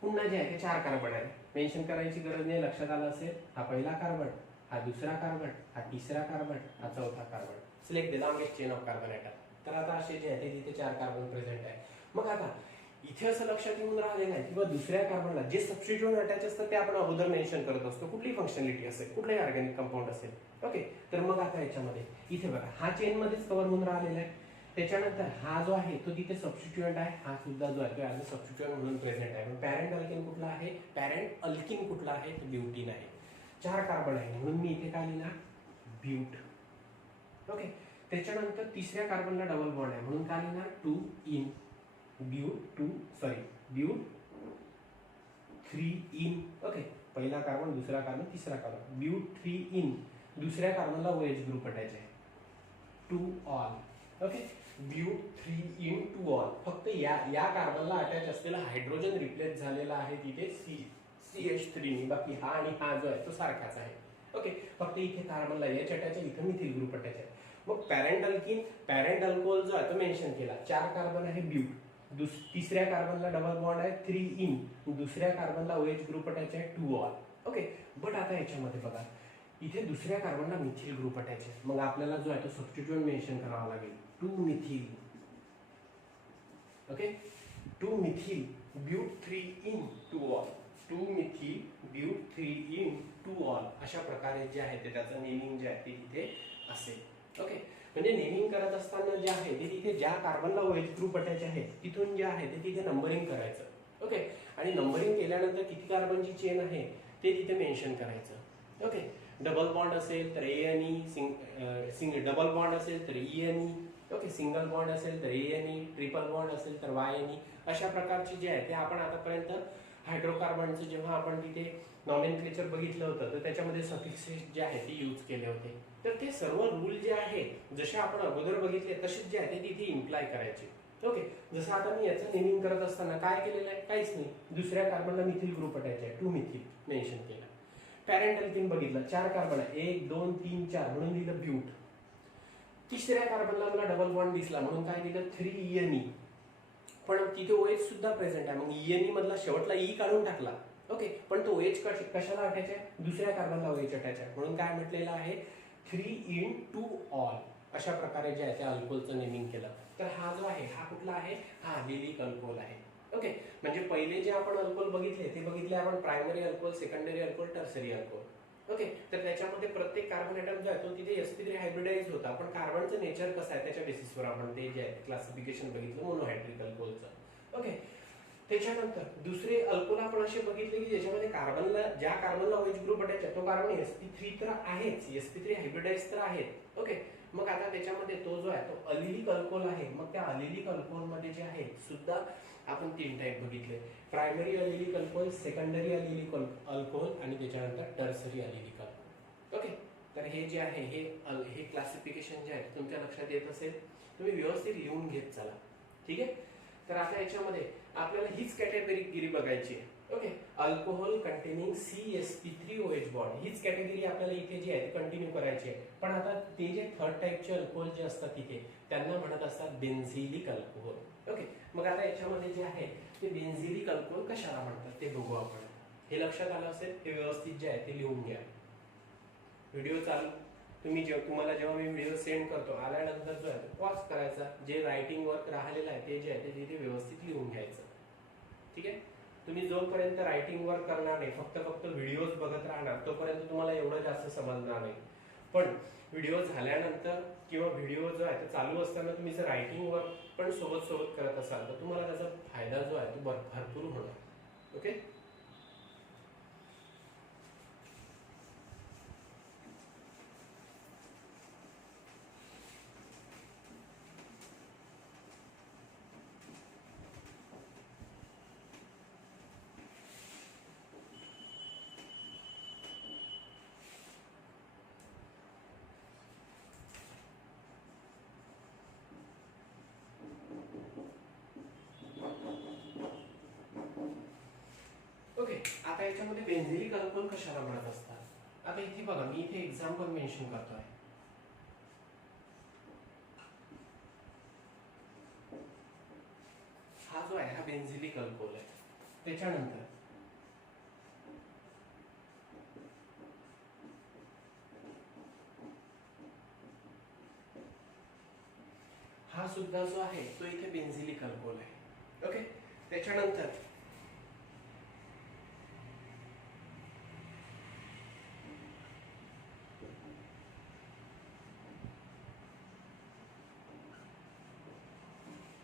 पुन्हा जे आहे ते 4 कार्बन आहे, मेन्शन करायची गरज नाही, लक्षात आलं असेल. हा पहिला कार्बन, हा दुसरा कार्बन, हा तिसरा कार्बन, हा चौथा carbon. Select the longest chain of carbon atom. तर आता असे जे आहे ते तिथे 4 कार्बन प्रेझेंट आहे. मग आता इथे असं लक्षात येऊन राहिलेलं आहे किंवा दुसऱ्या कार्बनला जे सबस्टिट्यूएंट अटॅच असतं ते आपण अगोदर मेन्शन करत असतो, कुठली फंक्शनॅलिटी असेल, कुठलाही ऑर्गॅनिक कंपाऊंड असेल. ओके, तर मग आता याच्यामध्ये इथे बघा हा चेन मध्येच कव्हर होऊन राहिलेला आहे. त्याच्यानंतर हा जो आहे तो तिथे सबस्टिट्यूएंट आहे, हा सुद्धा जो आहे तो ॲज अ सबस्टिट्यूएंट म्हणून प्रेझेंट आहे. पॅरेंट अल्केन कुठला आहे, पॅरेंट अल्किन कुठला आहे, तो ब्युटीन आहे. 4 कार्बन आहे म्हणून मी इथे काय लिहिणार, ब्यूट. ओके, त्याच्यानंतर तिसऱ्या कार्बनला डबल बॉन्ड आहे म्हणून काय लिहिणार, 2 इन. But 3 ene. ओके, पहिला कार्बन, दुसरा कार्बन, तिसरा कार्बन, ब्यूट 3 इन. दुसऱ्या कार्बनला OH ग्रुप अटॅच आहे, 2 ol. Okay, but 3 ene 2 ol. फक्त या कार्बनला अटॅच असलेला हायड्रोजन रिप्लेस झालेला आहे तिथे CH3 बाकी हा आणि हा जो आहे तो सारखाच आहे. ओके, फक्त इथे कार्बनला H अटॅच आहे, इथे मिथिल ग्रुप अटॅच आहे. मग पॅरेंट अल्किन, पॅरेंट अल्कोहोल जो आहे तो मेन्शन केला, 4 कार्बन आहे, ब्यूट. तिसऱ्या कार्बनला डबल बॉन्ड आहे 3 इन, दुसऱ्या कार्बनला OH ग्रुप अटॅच आहे 2 ऑल. ओके, बट आता याच्यामध्ये बघा इथे दुसऱ्या कार्बनला मिथिल ग्रुप अटॅच आहे, मग आपल्याला जो आहे तो सबस्टिट्यूएंट मेन्शन करावा लागेल, 2 methyl. Okay, 2 methyl, but 3 ene 2 ol. 2 methyl but 3 ene 2 ol अशा प्रकारे जे आहे ते त्याचं नेमिंग जे आहे ते तिथे असेल. ओके, म्हणजे नेमिंग करत असताना जे आहे ते तिथे ज्या कार्बनला OH ग्रुप अटॅच आहे तिथून जे आहे ते तिथे नंबरिंग करायचं. ओके, आणि नंबरिंग केल्यानंतर किती कार्बनची चेन आहे ते तिथे मेन्शन करायचं. ओके, डबल बॉन्ड असेल तर ANE, डबल बॉन्ड असेल तर ENE, ओके, सिंगल बॉन्ड असेल तर ANE, ट्रिपल बॉन्ड असेल तर YNE, अशा प्रकारचे जे आहे ते आपण आतापर्यंत हायड्रोकार्बनचं जेव्हा आपण तिथे नॉमेनक्लेचर बघितलं होतं तर त्याच्यामध्ये सफिक्सेस जे आहे ते यूज केले होते. तर ते सर्व रूल जे आहे जसे आपण अगोदर बघितले तसेच जे आहे ते तिथे इम्प्लाय करायचे. ओके, जसं आता मी याचं नेमिंग करत असताना काय केलेलं आहे, काहीच नाही, दुसऱ्या कार्बनला मिथिल ग्रुप अटॅच आहे, 2 मिथिल मेन्शन केलं. पॅरेंट अल्किन बघितलं, 4 कार्बन आहे, 1 2 3 4 म्हणून दिलं ब्यूट. तिसऱ्या कार्बनला मला डबल बॉन्ड दिसला म्हणून काय दिलं, 3 ENE, पण तिथे OH सुद्धा प्रेझेंट आहे, मग ENE मधला शेवटला E काढून टाकला. ओके, पण तो OH कशाला अटॅच आहे, दुसऱ्या कार्बनला OH अटॅच आहे, म्हणून काय म्हटलेलं आहे, 3 in 2 ऑल अशा प्रकारे जे आहे त्या अल्कोहोलचं नेमिंग केलं. तर हा जो आहे हा कुठला आहे, हा अल्किलिक अल्कोहोल आहे. ओके, म्हणजे पहिले जे आपण अल्कोहोल बघितले ते बघितले आपण primary alcohol, secondary alcohol, tertiary alcohol. Okay, तर त्याच्यामध्ये प्रत्येक कार्बन ॲटम जो आहे तो तिथे sp3 हायब्रिडाइज होता, पण कार्बनचं नेचर कसं आहे त्याच्या बेसिसवर आपण ते जे आहे क्लासिफिकेशन बघितलं मोनोहायड्रिक अल्कोहोलचं. ओके, त्याच्यानंतर दुसरे अल्कोहोल आपण असे बघितले की ज्याच्यामध्ये ज्या कार्बनला OH ग्रुप अटॅच आहे तो कार्बन sp3 तर आहेच, sp3 हायब्रिडाइज तर आहेत. ओके, मग आता त्याच्यामध्ये तो जो आहे तो अलिलिक अल्कोहोल आहे. मग त्या अलिलिक अल्कोहोलमध्ये जे आहे सुद्धा आपण 3 टाईप बघितले, primary allylic alcohol, secondary allylic alcohol आणि त्याच्यानंतर टर्सरी अलिलिक अल्कोहोल. ओके, तर हे जे आहे हे क्लासिफिकेशन जे आहे तुमच्या लक्षात येत असेल, तुम्ही व्यवस्थित लिहून घेत चला. ठीक आहे, तर आता याच्यामध्ये आपल्याला हीच कॅटेगरी बघायची आहे. Okay, alcohol containing CsP3OH bond, हीच कॅटेगरी आपल्याला इथे जी आहे ती कंटिन्यू करायची आहे. पण आता ते जे थर्ड टाईपचे अल्कोहोल जे असतात तिथे त्यांना म्हणत असतात बेन्झिलिक अल्कोहोल. ओके, मग आता याच्यामध्ये जे आहे ते बेन्झिलिक अल्कोहोल कशाला म्हणतात ते बघू आपण. हे लक्षात आलं असेल, हे व्यवस्थित जे आहे ते लिहून घ्या. व्हिडिओ चालू तुम्हाला जेव्हा मी व्हिडिओ सेंड करतो आल्यानंतर जो आहे पॉज करायचा, जे रायटिंग वर्क राहिलेलं आहे ते जे आहे ते तिथे व्यवस्थित लिहून घ्यायचं. ठीक आहे, तुम्ही जोपर्यंत रायटिंग वर्क करणार नाही, फक्त व्हिडिओज बघत राहणार, तोपर्यंत तुम्हाला एवढं जास्त समजणार नाही. पण व्हिडिओ झाल्यानंतर किंवा व्हिडिओ जो आहे तो चालू असताना तुम्ही जर रायटिंग वर्क पण सोबत करत असाल तर तुम्हाला त्याचा फायदा जो आहे तो भरपूर होणार. ओके, आता याच्यामध्ये बेन्झिलिक अल्कोहोल कशाला म्हणत असतात. आता इथे बघा, मी इथे एक्झाम्पल मेन्शन करतोय. हा जो आहे हा बेन्झिलिक अल्कोहोल आहे. त्याच्यानंतर हा सुद्धा जो आहे तो इथे बेन्झिलिक अल्कोहोल आहे. ओके, त्याच्यानंतर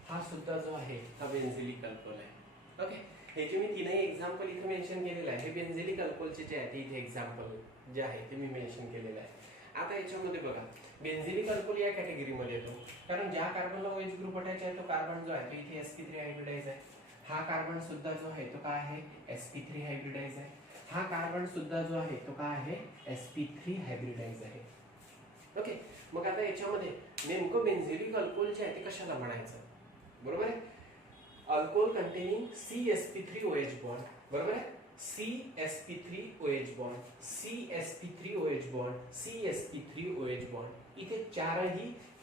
हा सुद्धा जो आहे हा बेन्झिलिक अल्कोहोल आहे. ओके, हे जे मी तीनही एक्झाम्पल इथे मेन्शन केलेलं आहे हे बेन्झिलिक अल्कोहोलचे जे आहे ते इथे एक्झाम्पल जे आहे ते मी मेन्शन केलेलं आहे. आता याच्यामध्ये बघा, बेन्झिलिक अल्कोहोल या कॅटेगरीमध्ये येतो कारण ज्या कार्बनला OH ग्रुप अटॅच आहे तो कार्बन जो आहे तो इथे sp3 हायब्रिडाइज आहे. हा कार्बन सुद्धा जो आहे तो काय आहे, sp3 हायब्रिडाइज आहे. हा कार्बन सुद्धा जो आहे तो काय आहे, sp3 हायब्रिडाइज आहे. ओके, मग आता याच्यामध्ये नेमकं बेन्झिलिक अल्कोहोल जे आहे ते कशाला म्हणायचं, बरोबर आहे. अल्कोहोल कंटेनिंग CsP3OH बॉन्ड, बरोबर आहे, CsP3OH bond, CsP3OH bond, CsP3OH bond.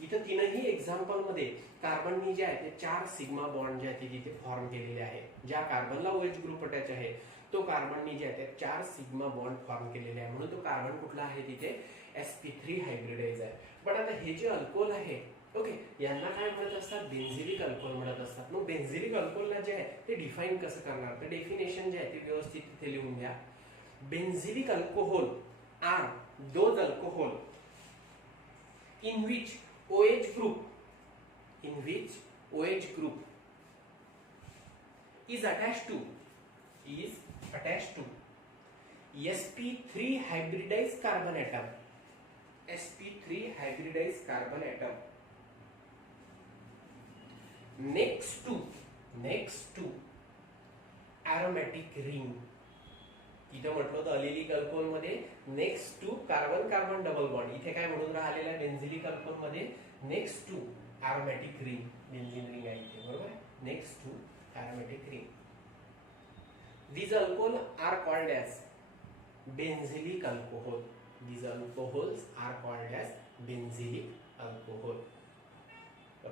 इथे तीनही एक्झाम्पल मध्ये कार्बननी जे आहे ते 4 सिग्मा बॉन्ड जे आहे ते तिथे फॉर्म केलेले आहे. ज्या कार्बनला OH ग्रुप अटॅच आहे तो कार्बननी जे आहे ते 4 सिग्मा बॉन्ड फॉर्म केलेले आहे, म्हणून तो कार्बन कुठला आहे तिथे sp3 हायब्रिडाइज आहे. पण आता हे जे अल्कोहोल आहे ओके, यांना काय म्हणत असतात, बेन्झिलिक अल्कोहोल म्हणत असतात. मग बेन्झिलिक अल्कोहोलला जे आहे ते डिफाईन कसं करणार, तर डेफिनेशन जे आहे ते व्यवस्थित तिथे लिहून घ्या. Benzylic alcohol are those alcohol in which OH group is attached to sp3 hybridized carbon atom, next to aromatic ring. इथे म्हटलं होतं अलिलिक अल्कोहोल मध्ये next to carbon carbon double bond, इथे काय म्हणून राहिलेला आहे बेन्झिलिक अल्कोहोल मध्ये next to aromatic ring, benzene ring आहे इथे, बरोबर आहे, next to aromatic ring. These alcohol are called as benzylic alcohol. These alcohols are called as benzylic alcohol.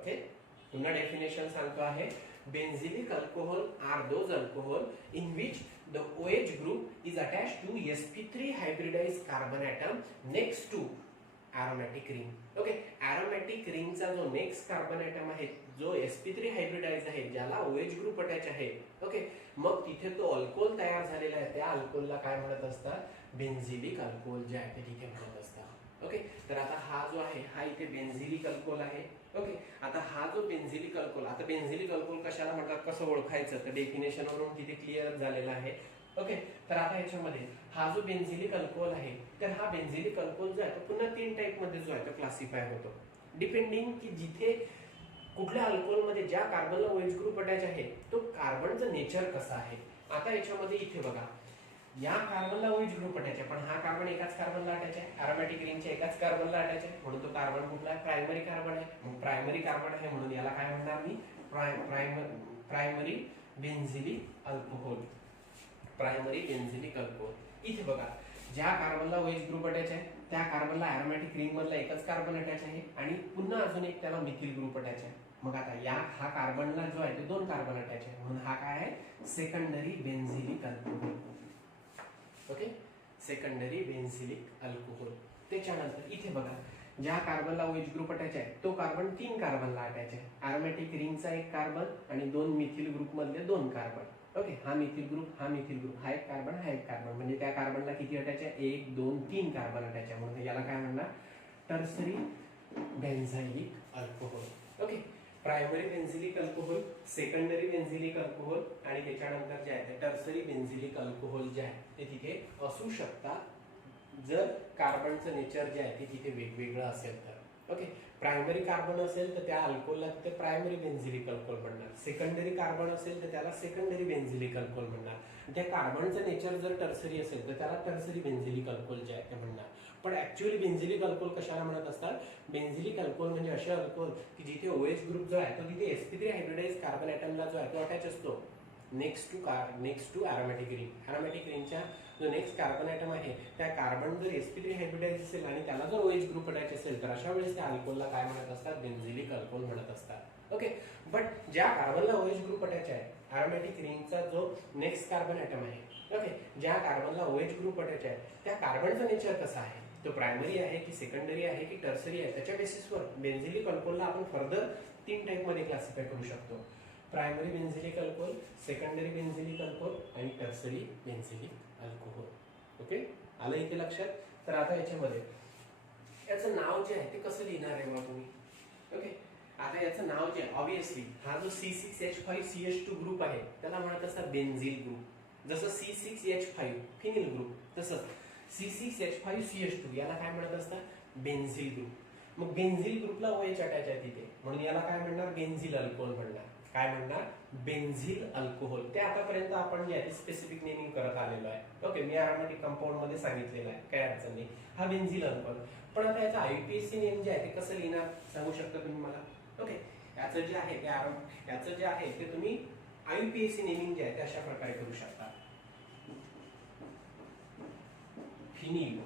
Okay, पुन्हा डेफिनेशन सांगतो आहे. Benzylic alcohol are those alcohol in which the OH group is attached to sp3 hybridized carbon atom next to aromatic ring. Okay, aromatic ring चा जो next carbon item आहे, जो sp3 hybridise आहे, ज्याला OH group attach आहे. Okay, मग तिथे तो अल्कोहोल तयार झालेला आहे, त्या अल्कोहोलला काय म्हणत असतात, बेन्झिलिक अल्कोहोल जे आहे ते ठीक आहे म्हणत असतात. ओके, तर आता हा जो आहे हा इथे बेन्झिलिक अल्कोहोल आहे. ओके, आता हा जो बेन्झिलिक अल्कोहोल, आता बेन्झिलिक अल्कोहोल कशाला म्हणतात, कसं ओळखायचं, तर डेफिनेशन वरून तिथे क्लिअर झालेलं आहे. ओके, तर आता याच्यामध्ये हा जो बेन्झिलिक अल्कोहोल आहे, तर हा बेन्झिलिक अल्कोहोल जो आहे तो पुन्हा 3 टाइप मध्ये जो आहे तो क्लासिफाय होतो, डिपेंडिंग की जिथे कुठल्या अल्कोहोल मध्ये ज्या कार्बनला OH ग्रुप अटॅच आहे तो कार्बनचं नेचर कसं आहे. आता याच्यामध्ये इथे बघा, या कार्बनला OH ग्रुप अटॅच आहे, पण हा कार्बन एकाच कार्बनला अटॅच आहे, एरोमॅटिक रिंगच्या एकाच कार्बनला अटॅच आहे, म्हणून तो कार्बन कुठला आहे, प्रायमरी कार्बन आहे. मग प्रायमरी कार्बन आहे म्हणून याला काय म्हणणार मी, primary benzylic alcohol. Primary benzylic alcohol. इथे बघा, ज्या कार्बनला OH ग्रुप अटॅच आहे त्या कार्बनला एरोमॅटिक रिंग मधला एकच कार्बन अटॅच आहे आणि पुन्हा अजून एक त्याला मिथिल ग्रुप अटॅच आहे. मग आता हा कार्बनला जो आहे ते 2 कार्बन अटॅच आहे, म्हणून हा काय आहे, secondary benzylic alcohol. Okay, secondary benzylic alcohol. त्याच्यानंतर इथे बघा, ज्या कार्बनला OH ग्रुप अटॅच आहे तो कार्बन 3 कार्बनला अटॅच आहे, एरोमॅटिक रिंगचा 1 कार्बन आणि 2 मिथिल ग्रुप मधले 2 कार्बन. ओके, हा मिथिल ग्रुप, हा मिथिल ग्रुप, हा एक कार्बन, हा एक कार्बन, म्हणजे त्या कार्बनला किती अटॅच आहे, 1 2 3 कार्बन अटॅच आहे, म्हणून याला काय म्हणणार, tertiary benzylic alcohol. Okay, primary benzylic alcohol, secondary benzylic alcohol आणि त्याच्यानंतर जे आहे ते टर्सरी बेन्झिलिक अल्कोहोल जे आहे ते तिथे असू शकतात जर कार्बनचं नेचर जे आहे ते तिथे वेगवेगळं असेल तर. ओके, प्रायमरी कार्बन असेल तर त्या अल्कोहोलला तिथे प्रायमरी बेन्झिलिक अल्कोहोल म्हणणार, सेकंडरी कार्बन असेल तर त्याला सेकंडरी बेन्झिलिक अल्कोहोल म्हणणार, त्या कार्बनचं नेचर जर टर्सरी असेल तर त्याला टर्सरी बेन्झिलिक अल्कोहोल जे आहे ते म्हणणार. पण ऍक्च्युअली बेन्झिलिक अल्कोहोल कशाला म्हणत असतात, बेन्झिलिक अल्कोहोल म्हणजे असे अल्कोहोल की जिथे OH ग्रुप जो आहे तो तिथे sp3 हायब्रिडाइज्ड कार्बन ॲटमला जो आहे तो अटॅच असतो नेक्स्ट टू एरोमॅटिक रिंग. एरोमॅटिक रिंगच्या जो नेक्स्ट कार्बन ॲटम आहे त्या कार्बन जर sp3 हायब्रिडाइज असेल आणि त्याला जर OH ग्रुप अटॅच असेल तर अशा वेळेस त्या अल्कोहोलला काय म्हणत असतात, बेन्झिलिक अल्कोहोल म्हणत असतात. ओके, बट ज्या कार्बनला OH ग्रुप अटॅच आहे, एरोमॅटिक रिंगचा जो नेक्स्ट कार्बन ॲटम आहे, ओके, ज्या कार्बनला OH ग्रुप अटॅच आहे त्या कार्बनचं नेचर कसं आहे, तो प्रायमरी आहे की सेकंडरी आहे की टर्सरी आहे, त्याच्या बेसिसवर बेन्झिलिक अल्कोहोलला आपण फर्दर 3 टाइप मध्ये क्लासिफाय करू शकतो, primary benzylic alcohol, secondary benzylic alcohol आणि टर्सरी बेन्झिलिक अल्कोहोल. ओके, आलं इथे लक्षात. तर आता याच्यामध्ये याचं नाव जे आहे ते कसं लिहिणार आहे मग तुम्ही. ओके, आता याचं नाव जे आहे ऑब्विसली हा जो C6H5CH2 ग्रुप आहे त्याला म्हणत असतात बेन्झिल ग्रुप. जसं C6H5 फिनिल ग्रुप, तसंच C6H5CH2 याला काय म्हणत असतात, बेन्झिल ग्रुप. मग बेन्झिल ग्रुपला OH अटॅच आहे तिथे, म्हणून याला काय म्हणणार, बेन्झिल अल्कोहोल म्हणणार. काय म्हणणार, बेन्झिल अल्कोहोल. ते आतापर्यंत आपण जे आहे स्पेसिफिक नेमिंग करत आलेलो आहे. ओके, मी अरोमॅटिक कंपाऊंड मध्ये सांगितलेलं आहे, काय अडचण नाही, हा बेन्झिल अल्कोहोल. पण आता याचा IUPAC नेम जे आहे ते कसं लिहिणार सांगू शकता तुम्ही मला. ओके, याचं जे आहे ते तुम्ही IUPAC नेमिंग जे आहे ते अशा प्रकारे करू शकता, phenyl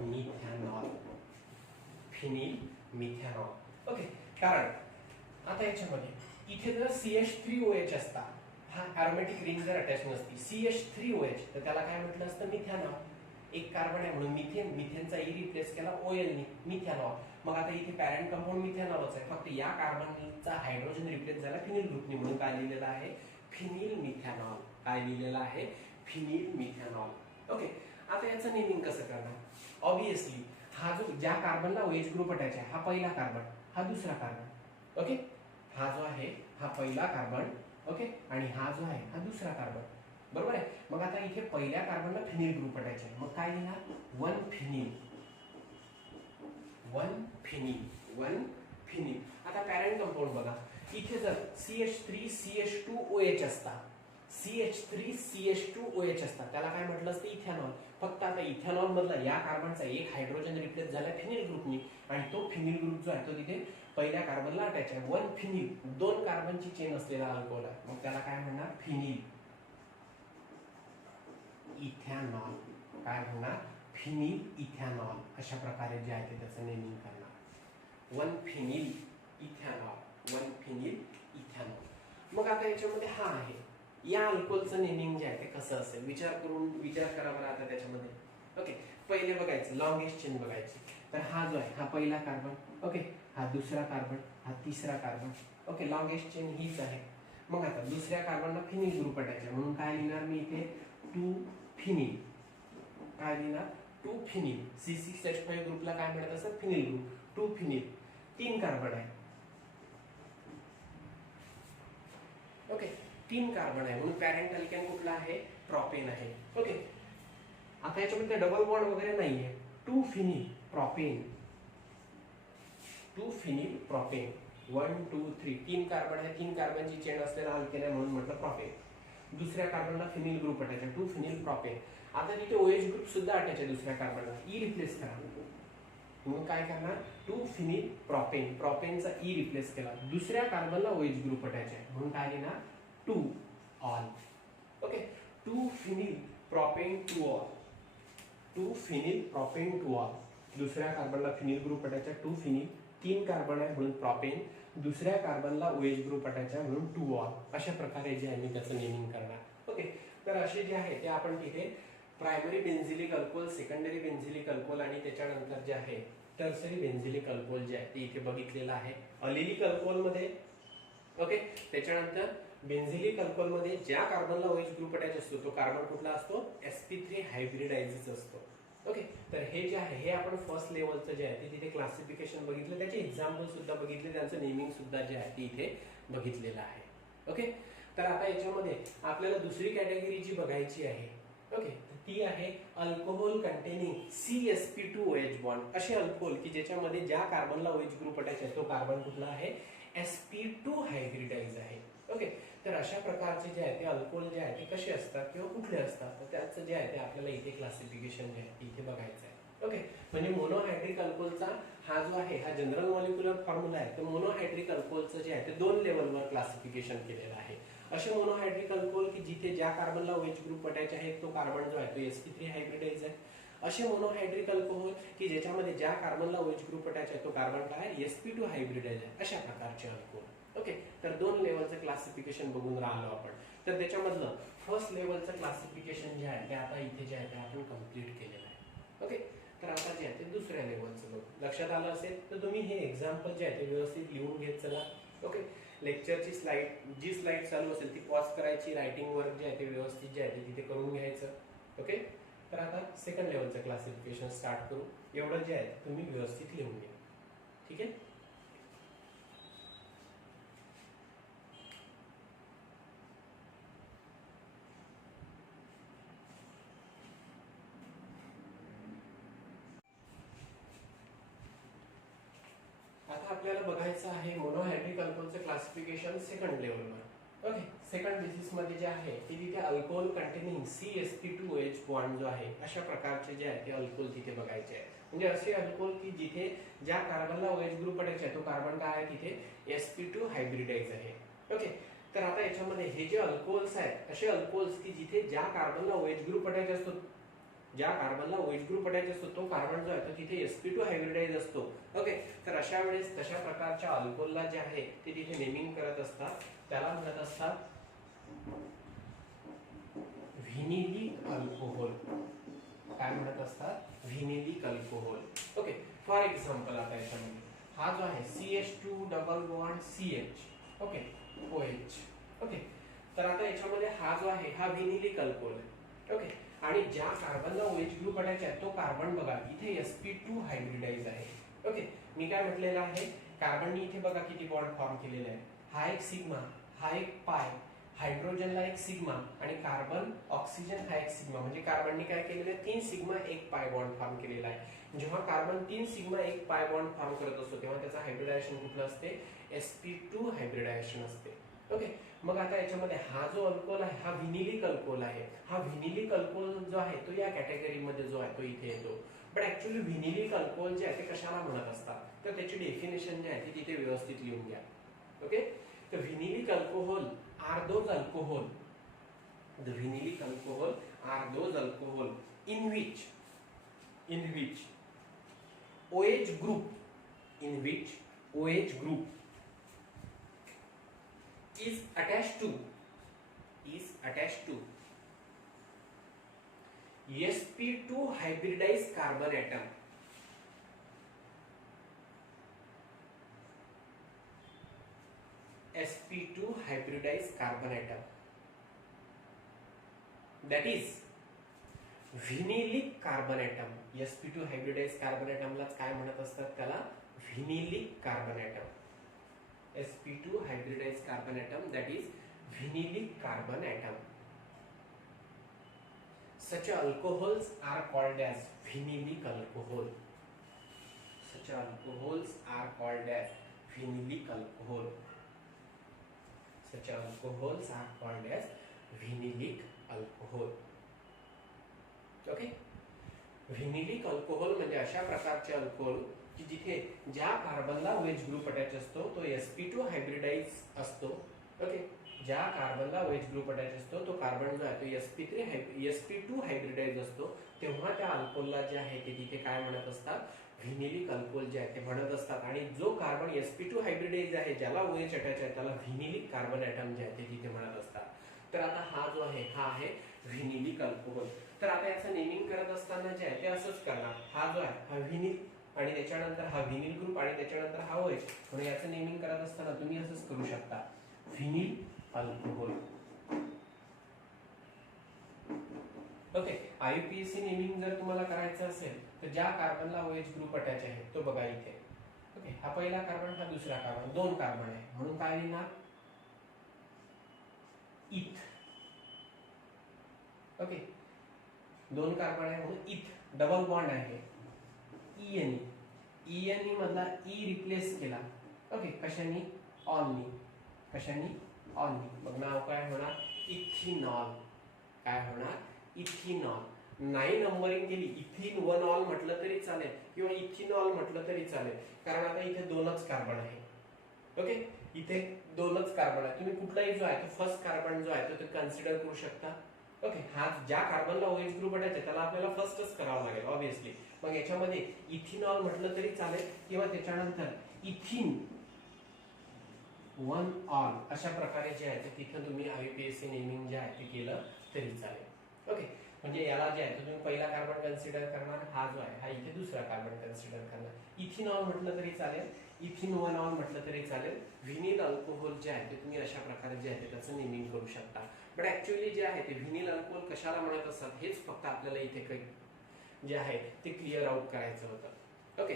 methanol, phenyl methanol. Okay, कारण आता याच्यामध्ये इथे जर CH3OH असता, हा एरोमॅटिक रिंग जर अटॅच नसती, CH3OH, तर त्याला काय म्हटलं असतं, मिथॅनॉल. एक कार्बन आहे म्हणून मिथेन, मिथेनचा ई रिप्लेस केला OL ने, मिथॅनॉल. मग आता इथे पॅरेंट कंपाऊंड मिथॅनॉलच आहे, फक्त या कार्बनचा हायड्रोजन रिप्लेस झाला फिनिल ग्रुपने, म्हणून काय लिहिलेलं आहे, फिनिल मिथॅनॉल. काय लिहिलेलं आहे, फिनिल मिथॅनॉल. ओके, आता याचं नेमिंग कसं करणार? ऑब्विसली हा जो ज्या कार्बनला OH ग्रुप अटॅच आहे हा पहिला कार्बन, हा दुसरा कार्बन. ओके, हा जो आहे हा पहिला कार्बन. ओके, आणि हा जो आहे हा दुसरा कार्बन. बरोबर आहे. मग आता इथे पहिल्या कार्बनला फिनिल ग्रुप अटॅच आहे, मग काय लिहिणार, 1 फिनिल. 1 phenyl, 1 phenyl. आता पॅरेंट कंपाऊंड बघा, इथे जर CH3CH2OH असता, CH3CH2OH असता, त्याला काय म्हटलं असतं, इथेनॉल. फक्त आता इथेनॉल मधला या कार्बनचा एक हायड्रोजन रिप्लेस झाला फिनिल ग्रुपनी, आणि तो फिनिल ग्रुप जो आहे तो तिथे पहिल्या कार्बनला अटॅच आहे. 1 फिनिल, 2 कार्बनची चेन असलेला अल्कोहोल आहे, मग त्याला काय म्हणणार, फिनिल इथेनॉल. काय म्हणणार, फिनिल इथेनॉल. अशा प्रकारे जे आहे ते त्याचं नेमिंग करणार, 1 फिनिल इथेनॉल, 1 फिनिल इथेनॉल. मग आता याच्यामध्ये हा आहे, या अल्कोहोलचं नेमिंग जे आहे ते कसं असेल, विचार करा बरं आता त्याच्यामध्ये. ओके, पहिले बघायचं लॉंगेस्ट चेन बघायची. तर हा जो आहे हा पहिला कार्बन. ओके, हा दुसरा कार्बन, हा तिसरा कार्बन. ओके, लॉंगेस्ट चेन हीच आहे. मग आता दुसऱ्या कार्बनला फिनिल ग्रुप अटॅच आहे, म्हणून काय लिहिणार मी इथे, 2 फिनिल. काय लिहिणार, 2 फिनिल. C6H5 ग्रुपला काय म्हणत असतात, फिनिल ग्रुप. 2 फिनिल, 3 कार्बन आहे. ओके, 3 कार्बन आहे, म्हणून पॅरेंट अल्केन कुठला आहे, प्रोपेन आहे. ओके, आता याच्यामध्ये डबल बॉन्ड वगैरे नाहीये. 2 phenyl propane, 2 phenyl propane. 1 2 3, 3 carbon आहे, 3 कार्बनची चेन असलेला अल्केन आहे, म्हणून म्हटलं प्रोपेन. दुसऱ्या कार्बनला फिनिल ग्रुप अटॅच आहे, 2 फिनिल प्रोपेन. आता तिथे OH ग्रुप सुद्धा अटॅच आहे दुसऱ्या कार्बनला, ई रिप्लेस करा, म्हणून काय करणार, 2 फिनिल प्रोपेन. प्रोपेनचा ई रिप्लेस केला, दुसऱ्या कार्बनला OH ग्रुप अटॅच आहे, म्हणून काय लिहिणार, 2 ol. Okay, 2 phenyl propane 2 ol, 2 phenyl propane 2 all. दुसऱ्या कार्बनला फिनिल ग्रुप अटॅच आहे, 2 फिनिल. 3 कार्बन आहे म्हणून प्रोपेन, दुसऱ्या कार्बनला OH ग्रुप अटॅच आहे म्हणून 2 ऑल. अशा प्रकारे जे आहे मी त्याचं नेमिंग करणार. ओके, तर असे जे आहे ते आपण तिथे primary benzylic alcohol, secondary benzylic alcohol आणि त्याच्यानंतर जे आहे टर्सरी बेन्झिलिक अल्कोहोल जे आहे ते इथे बघितलेलं आहे. अलिलिक अल्कोहोल मध्ये, ओके, त्याच्यानंतर बेन्झिलिक अल्कोहोल मध्ये ज्या कार्बनला OH ग्रुप अटॅच असतो तो कार्बन कुठला असतो, sp3 हायब्रिडायझिस असतो. ओके, तर हे जे आहे हे आपण फर्स्ट लेवलचं जे आहे ते तिथे क्लासिफिकेशन बघितलं, त्याचे एक्झाम्पल सुद्धा बघितले, त्यांचं नेमिंग सुद्धा जे आहे ते इथे बघितलेलं आहे. ओके, तर आता याच्यामध्ये आपल्याला दुसरी कॅटेगरी जी बघायची आहे, ओके, ती आहे अल्कोहोल कंटेनिंग CsP2OH बॉन्ड. असे अल्कोहोल की ज्याच्यामध्ये ज्या कार्बनला OH ग्रुप अटॅच आहे तो कार्बन कुठला आहे, sp2 हायब्रिडाइज आहे. ओके, तर अशा प्रकारचे जे आहे ते अल्कोहोल जे आहे ते कसे असतात किंवा कुठले असतात, तर त्याचं जे आहे ते आपल्याला इथे क्लासिफिकेशन जे आहे इथे बघायचं आहे. ओके, म्हणजे मोनोहायड्रिक अल्कोहोलचा हा जो आहे हा जनरल मॉलिक्युलर फॉर्म्युला आहे. तर मोनोहायड्रिक अल्कोहोलचं जे आहे ते 2 लेवलवर क्लासिफिकेशन केलेलं आहे. असे मोनोहायड्रिक अल्कोहोल की जिथे ज्या कार्बनला OH ग्रुप अटॅच आहे तो कार्बन जो आहे तो sp3 हायब्रिडाइज आहे. असे मोनोहायड्रिक अल्कोहोल की ज्याच्यामध्ये ज्या कार्बनला OH ग्रुप अटॅच आहे तो कार्बन काय आहे, sp2 हायब्रिडाइज आहे. अशा प्रकारचे अल्कोहोल. ओके, तर 2 लेवलचं क्लासिफिकेशन बघून राहिलो आपण. तर त्याच्यामधलं फर्स्ट लेवलचं क्लासिफिकेशन जे आहे ते आता इथे जे आहे ते आपण कंप्लीट केलेलं आहे. ओके, तर आता जे आहे ते दुसऱ्या लेवलचं बघू. लक्षात आलं असेल तर तुम्ही हे एक्झाम्पल जे आहे ते व्यवस्थित लिहून घेत चला. ओके, लेक्चरची जी स्लाइड चालू असेल ती पॉज करायची, रायटिंग वर्क जे आहे ते व्यवस्थित जे आहे ते तिथे करून घ्यायचं. ओके, तर आता सेकंड लेवलचं क्लासिफिकेशन स्टार्ट करू. एवढं जे आहे तुम्ही व्यवस्थित लिहून घ्या. ठीक आहे. आता आपल्याला बघायचं आहे मोनोहायड्रिक अल्कोहोलचं क्लासिफिकेशन सेकंड लेवलवर. ओके, सेकंड बेसिस मध्ये जे आहे ते तिथे अल्कोहोल कंटेनिंग CsP2OH बॉन्ड जो आहे अशा प्रकारचे जे आहे ते अल्कोहोल तिथे बघायचे आहे. म्हणजे असे अल्कोहोल की जिथे ज्या कार्बनला OH ग्रुप अटॅच आहे तो कार्बन काय आहे तिथे sp2 हायब्रिडाइज आहे. ओके, तर आता याच्यामध्ये हे जे अल्कोहोल्स आहेत असे अल्कोहोल्स की जिथे ज्या कार्बनला OH ग्रुप अटॅच असतो, ज्या कार्बनला OH ग्रुप अटॅच असतो तो कार्बन जो आहे तो तिथे sp2 हायब्रिडाइज असतो. ओके, तर अशा वेळेस तशा प्रकारच्या अल्कोहोलला जे आहे ते तिथे नेमिंग करत असतात, त्याला म्हणत असतात व्हिनिलिक अल्कोहोल. काय म्हणत म्हणत असतात व्हिनिलिक अल्कोहोल. ओके, फॉर एक्झाम्पल आता याच्यामध्ये हा जो आहे CH2 double bond CH, okay, OH. Okay, तर आता याच्यामध्ये हा जो आहे हा व्हिनिलिक अल्कोहोल आहे. ओके, आणि ज्या कार्बनला OH ग्रुप अटॅच आहे तो कार्बन बघा इथे sp2 हायब्रिडाइज आहे. ओके, मी काय म्हटलेलं आहे, कार्बननी इथे बघा किती बॉन्ड फॉर्म केलेले आहे. हा एक सिग्मा, हा एक पाय, हायड्रोजनला एक सिग्मा आणि कार्बन ऑक्सिजन हा एक सिग्मा. म्हणजे कार्बननी काय केलेलं आहे, 3 सिग्मा 1 पाय बॉन्ड फॉर्म केलेला आहे. जेव्हा carbon 3 sigma 1 pi bond form करत असतो तेव्हा त्याचा हायब्रिडायझेशन कुठलं असते, sp2 हायब्रिडायझेशन असते. ओके, मग आता याच्यामध्ये हा जो अल्कोहोल आहे हा व्हिनिलिक अल्कोहोल आहे. हा व्हिनिलिक अल्कोहोल जो आहे तो या कॅटेगरीमध्ये जो आहे तो इथे येतो. पण ऍक्च्युअली व्हिनिलिक अल्कोहोल जे आहे ते कशाला म्हणत असतात, तर त्याची डेफिनेशन जी आहे ती तिथे व्यवस्थित लिहून घ्या. ओके, तर vinylic alcohol are those alcohol, the vinylic alcohol are those alcohol in which OH group is attached to sp2 hybridized carbon atom. sp2 hybridized carbon atom, that is vinylic carbon atom. sp2 hybridized carbon ॲटमलाच काय म्हणत असतात, त्याला vinylic carbon atom. sp2 hybridized carbon atom, that is vinylic carbon atom. Such alcohols are called as vinylic alcohol. Such alcohols are called as vinylic alcohol. Such alcohols are called as vinylic alcohol. Okay, vinylic alcohol म्हणजे अशा प्रकारचे alcohol की जिथे ज्या कार्बनला OH group attach असतो तो sp2 hybridise असतो. Okay, ज्या कार्बनला OH ग्रुप अटॅच असतो तो कार्बन जो आहे तो sp2 हायब्रिडाइज असतो, तेव्हा त्या अल्कोहोलला जे आहे ते तिथे काय म्हणत असतात, व्हिनिलिक अल्कोहोल जे आहे ते म्हणत असतात. आणि जो कार्बन sp2 हायब्रिडाइज आहे ज्याला OH अटॅच आहे त्याला व्हिनिलिक कार्बन ॲटम जे आहे ते तिथे म्हणत असतात. तर आता हा जो आहे हा आहे व्हिनिलिक अल्कोहोल. तर आता याचं नेमिंग करत असताना जे आहे ते असंच करणार. हा जो आहे हा व्हिनिल आणि त्याच्यानंतर हा व्हिनिल ग्रुप आणि त्याच्यानंतर हा OH, म्हणून याचं नेमिंग करत असताना तुम्ही असंच करू शकता, vinyl alcohol. Okay, IUPAC naming जर तुम्हाला करायचं असेल तर ज्या कार्बनला OH ग्रुप अटॅच आहे तो बघा इथे. ओके, हा पहिला कार्बन हा दुसरा कार्बन, 2 कार्बन आहे म्हणून काय लिहिणार, इथ. ओके, 2 कार्बन आहे म्हणून इथ. डबल बॉन्ड आहे ENE मधला E रिप्लेस केला. ओके, कशाने, ऑननी. मग नाव काय होणार, इथिनॉल. काय होणार, इथिनॉल. नाही नंबरिंग केली, इथिन 1 ऑल म्हटलं तरी चालेल किंवा इथिनॉल म्हटलं तरी चालेल, कारण आता इथे 2च कार्बन आहे. ओके, इथे 2च कार्बन आहे. तुम्ही कुठलाही जो आहे तो फर्स्ट कार्बन जो आहे तो कन्सिडर करू शकता. ओके, हा ज्या कार्बनला OH ग्रुप अटॅच आहे त्याला आपल्याला फर्स्टच करावं लागेल ऑब्विसली. मग याच्यामध्ये इथिनॉल म्हटलं तरी चालेल किंवा त्याच्यानंतर इथिन 1 ऑल अशा प्रकारे जे आहे ते तिथं तुम्ही IUPAC नेमिंग जे आहे ते केलं तरी चालेल. ओके, म्हणजे याला जे आहे तुम्ही पहिला कार्बन कन्सिडर करणार, हा जो आहे हा इथे दुसरा कार्बन कन्सिडर करणार. इथिनॉल म्हटलं तरी चालेल, इथिन 1 ऑल म्हटलं तरी चालेल. व्हिनिल अल्कोहोल जे आहे ते तुम्ही अशा प्रकारे जे आहे त्याचं नेमिंग करू शकता. बट ऍक्च्युअली जे आहे ते व्हिनिल अल्कोहोल कशाला म्हणत असतात हेच फक्त आपल्याला इथे काही जे आहे ते क्लिअर आउट करायचं होतं. ओके,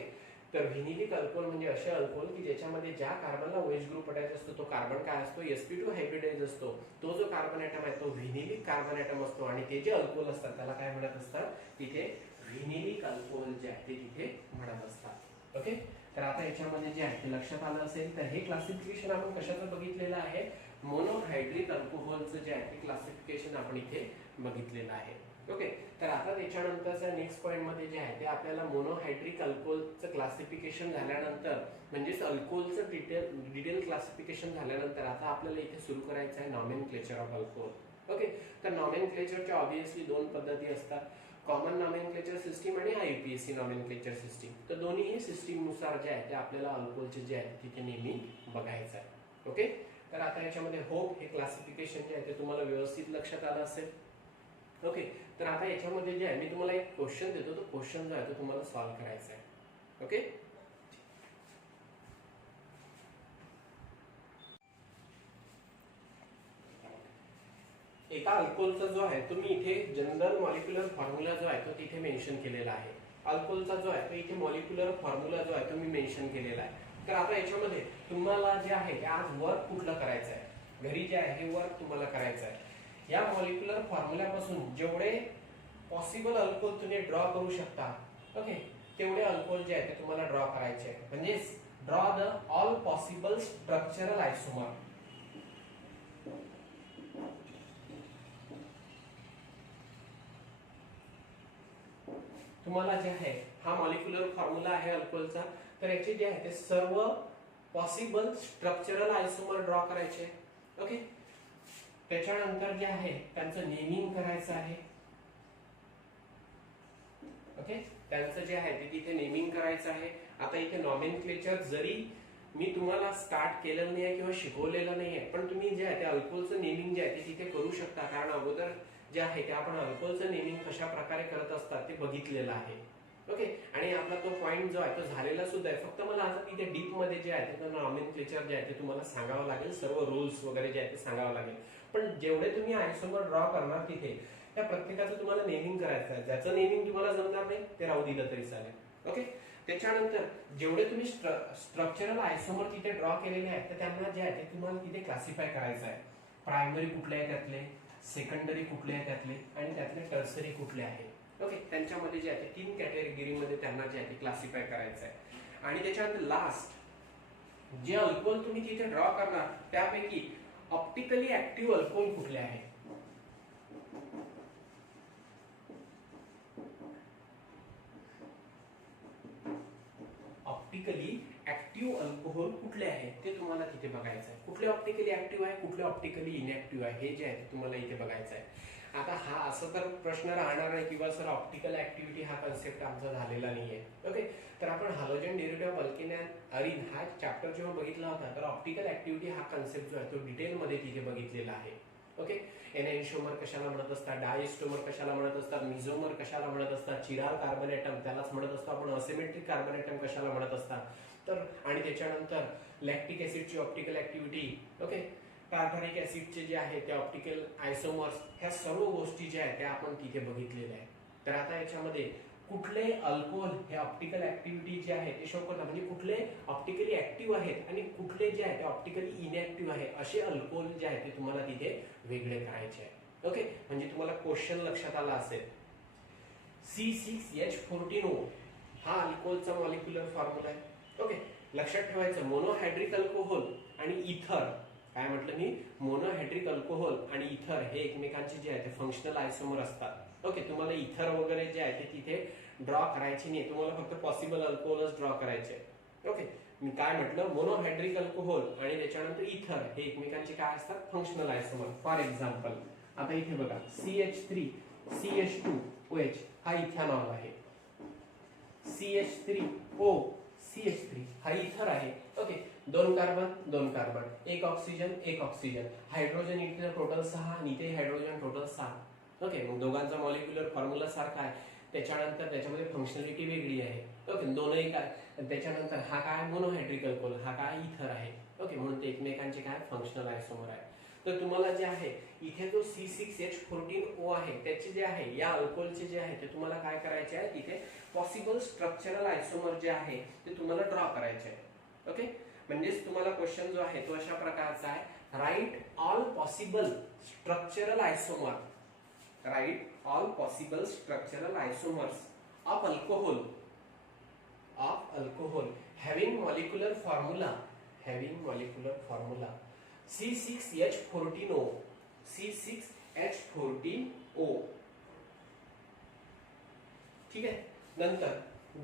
तर व्हिनिलिक अल्कोहोल म्हणजे असे अल्कोहोल की ज्याच्यामध्ये ज्या कार्बनला OH ग्रुप अटॅच असतो तो कार्बन काय असतो, sp2 हायब्रिडाइज असतो. तो जो कार्बन ॲटम आहे तो व्हिनिलिक कार्बन ॲटम असतो आणि ते जे अल्कोहोल असतात त्याला काय म्हणत असतात, तिथे व्हिनिलिक अल्कोहोल जे आहे ते तिथे म्हणत असतात. ओके, तर आता याच्यामध्ये जे आहे ते लक्षात आलं असेल तर हे क्लासिफिकेशन आपण कशाचं बघितलेलं आहे, मोनोहायड्रिक अल्कोहोलचं जे आहे ते क्लासिफिकेशन आपण इथे बघितलेलं आहे. ओके, तर आता त्याच्यानंतरच्या नेक्स्ट पॉइंट मध्ये जे आहे ते आपल्याला मोनोहायड्रिक अल्कोहोलचं क्लासिफिकेशन झाल्यानंतर म्हणजेच अल्कोहोलचं डिटेल क्लासिफिकेशन झाल्यानंतर आता आपल्याला इथे सुरू करायचं आहे नॉमेनक्लेचर ऑफ अल्कोहोल. ओके, तर नॉमेनक्लेचरच्या ऑब्विसली 2 पद्धती असतात, कॉमन नॉमेनक्लेचर सिस्टीम आणि IUPAC नॉमेनक्लेचर सिस्टीम. तर दोन्ही सिस्टीम नुसार जे आहे ते आपल्याला अल्कोहोलचे जे आहे तिथे नेहमी बघायचं आहे. ओके, तर आता याच्यामध्ये होप हे क्लासिफिकेशन जे आहे ते तुम्हाला व्यवस्थित लक्षात आलं असेल. ओके, तर आता याच्यामध्ये जे आहे मी तुम्हाला एक क्वेश्चन देतो, तो क्वेश्चन जो आहे तो तुम्हाला सॉल्व्ह करायचा आहे. ओके, एका अल्कोहोलचा जो आहे तो मी इथे जनरल मॉलिक्युलर फॉर्म्युला जो आहे तो तिथे मेन्शन केलेला आहे. अल्कोहोलचा जो आहे तो इथे मॉलिक्युलर फॉर्म्युला जो आहे तो मी मेन्शन केलेला आहे. तर आता याच्यामध्ये तुम्हाला जे आहे ते आज वर्क कुठलं करायचं आहे, घरी जे आहे हे वर्क तुम्हाला करायचं आहे. या मॉलिक्युलर फॉर्म्युल्यापासून जेवढे पॉसिबल अल्कोहोल तुम्ही ड्रॉ करू शकता, ओके, तेवढे अल्कोहोल जे आहे ते तुम्हाला ड्रॉ करायचे आहे. म्हणजे draw the all possible structural isomer. तुम्हाला जे आहे हा मॉलिक्युलर फॉर्म्युला आहे अल्कोहोलचा, तर याचे जे आहे ते सर्व पॉसिबल स्ट्रक्चरल आयसोमर ड्रॉ करायचे. ओके, त्याच्यानंतर जे आहे त्यांचं नेमिंग करायचं आहे. ओके, त्यांचं जे आहे ते तिथे नेमिंग करायचं आहे. आता इथे नॉमेनक्लेचर जरी मी तुम्हाला स्टार्ट केलेलं नाही आहे किंवा शिकवलेलं नाही आहे, पण तुम्ही जे आहे ते अल्कोहोलचं नेमिंग जे आहे ते तिथे करू शकता, कारण अगोदर जे आहे ते आपण अल्कोहोलचं नेमिंग कशा प्रकारे करत असतात ते बघितलेलं आहे. ओके, आणि आपला तो पॉइंट जो आहे तो झालेला सुद्धा आहे. फक्त मला आता तिथे डीप मध्ये जे आहे ते नॉमेनक्लेचर जे आहे ते तुम्हाला सांगावं लागेल, सर्व रूल्स वगैरे जे आहे ते सांगावं लागेल. पण जेवढे तुम्ही आयसोमर ड्रॉ करणार तिथे त्या प्रत्येकाचं तुम्हाला नेमिंग करायचं आहे. ज्याचं नेमिंग तुम्हाला जमणार नाही ते राहू दिलं तरी चालेल. ओके, त्याच्यानंतर जेवढे तुम्ही स्ट्रक्चरल आयसोमर तिथे ड्रॉ केलेले आहेत तर त्यांना जे आहे ते तुम्हाला तिथे क्लासिफाय करायचं आहे. प्रायमरी कुठले आहे त्यातले, सेकंडरी कुठले आहे त्यातले, आणि त्यातले टर्सरी कुठले आहे. ओके, त्यांच्यामध्ये जे आहे ते 3 कॅटेगरीमध्ये त्यांना जे आहे ते क्लासिफाय करायचं आहे. आणि त्याच्यानंतर लास्ट जे अल्कोहोल तुम्ही तिथे ड्रॉ करणार त्यापैकी ऑप्टिकली ऍक्टिव्ह अल्कोहोल कुठले आहे. ऑप्टिकली ऍक्टिव्ह अल्कोहोल कुठले आहे ते तुम्हाला तिथे बघायचं आहे. कुठले ऑप्टिकली ऍक्टिव्ह आहे, कुठले ऑप्टिकली इनऍक्टिव्ह आहे, हे जे आहे ते तुम्हाला इथे बघायचं आहे. आता हा असं तर प्रश्न राहणार नाही किंवा सर ऑप्टिकल ऍक्टिव्हिटी हा कन्सेप्ट आमचा झालेला नाहीये. ओके, तर आपण halogen derivative of alkane and arene हा चॅप्टर जेव्हा बघितला होता तर ऑप्टिकल ऍक्टिव्हिटी हा कन्सेप्ट जो आहे तो डिटेलमध्ये तिथे बघितलेला आहे. ओके, एनएन्शिओमर कशाला म्हणत असतात, डायस्टोमर कशाला म्हणत असतात, मिझोमर कशाला म्हणत असतात, चिराल कार्बन ॲटम त्यालाच म्हणत असतो आपण, असिमेट्रिक कार्बन ॲटम कशाला म्हणत असतात. तर आणि त्याच्यानंतर लॅक्टिक ऍसिडची ऑप्टिकल ऍक्टिव्हिटी, ओके, टार्टारिक ऍसिडचे जे आहे ते ऑप्टिकल आयसोमर्स, ह्या सर्व गोष्टी ज्या आहेत त्या आपण तिथे बघितलेल्या आहेत. तर आता याच्यामध्ये कुठले अल्कोहोल हे ऑप्टिकल ऍक्टिव्हिटी जे आहे ते शो करतात, म्हणजे कुठले ऑप्टिकली ऍक्टिव्ह आहेत आणि कुठले जे आहे ते ऑप्टिकली इनऍक्टिव्ह आहे, असे अल्कोहोल जे आहे ते तुम्हाला तिथे वेगळे करायचे आहे. ओके, म्हणजे तुम्हाला क्वेश्चन लक्षात आला असेल. C6H14O हा अल्कोहोलचा मॉलिक्युलर फॉर्म्युला आहे. ओके, लक्षात ठेवायचं मोनोहायड्रिक अल्कोहोल आणि इथर, काय म्हटलं मी, मोनोहायड्रिक अल्कोहोल आणि इथर हे एकमेकांचे जे आहे ते फंक्शनल आयसोमर असतात. ओके, तुम्हाला इथर वगैरे जे आहे ते तिथे ड्रॉ करायचे नाही, तुम्हाला फक्त पॉसिबल अल्कोहोलच ड्रॉ करायचे. ओके, मी काय म्हटलं, मोनोहायड्रिक अल्कोहोल आणि त्याच्यानंतर इथर हे एकमेकांचे काय असतात, फंक्शनल आयसोमर. फॉर एक्झाम्पल आता इथे बघा CH3CH2OH हा इथेनॉल आहे, CH3O CH3 हा इथर आहे. Okay, 2 carbon 2 carbon, 1 oxygen 1 oxygen, hydrogen इथे टोटल 6 आणि इथे हायड्रोजन टोटल 6. ओके, मग दोघांचा मॉलिक्युलर फॉर्म्युला सारखा आहे. त्याच्यानंतर त्याच्यामध्ये फंक्शनॅलिटी वेगळी आहे. ओके, दोनही काय, त्याच्यानंतर हा काय मोनोहायड्रिक अल्कोहोल, हा काय इथर आहे. ओके, म्हणून ते एकमेकांचे काय फंक्शनल आयसोमर आहे. तर तुम्हाला जे आहे इथे जो C6H14O आहे त्याचे जे आहे या अल्कोहोलचे जे आहे ते तुम्हाला काय करायचे आहे, इथे पॉसिबल स्ट्रक्चरल आयसोमर जे आहे ते तुम्हाला ड्रॉ करायचे आहे. ओके, म्हणजेच तुम्हाला क्वेश्चन जो आहे तो अशा प्रकारचा आहे, write all possible structural isomer, write all possible structural isomers of alcohol having molecular formula C6H14O ठीक आहे. नंतर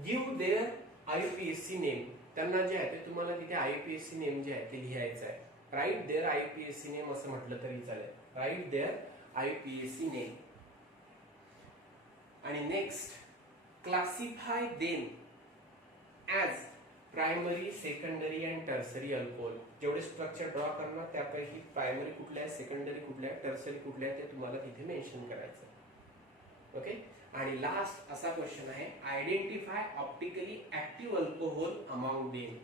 गिव्ह देअर IUPAC नेम, त्यांना जे आहे ते तुम्हाला तिथे IUPAC नेम जे आहे ते लिहायचं आहे. राईट देअर IUPAC नेम असं म्हटलं तरी चालेल, राईट देअर IUPAC नेम. आणि next classify them as primary, secondary and tertiary alcohol. जेवढे स्ट्रक्चर ड्रॉ करणार त्यापैकी प्रायमरी कुठले आहे, सेकंडरी कुठले आहे, टर्सरी कुठले आहे ते तुम्हाला तिथे मेन्शन करायचं. ओके. आणि लास्ट असा क्वेश्चन आहे, identify optically active alcohol among them.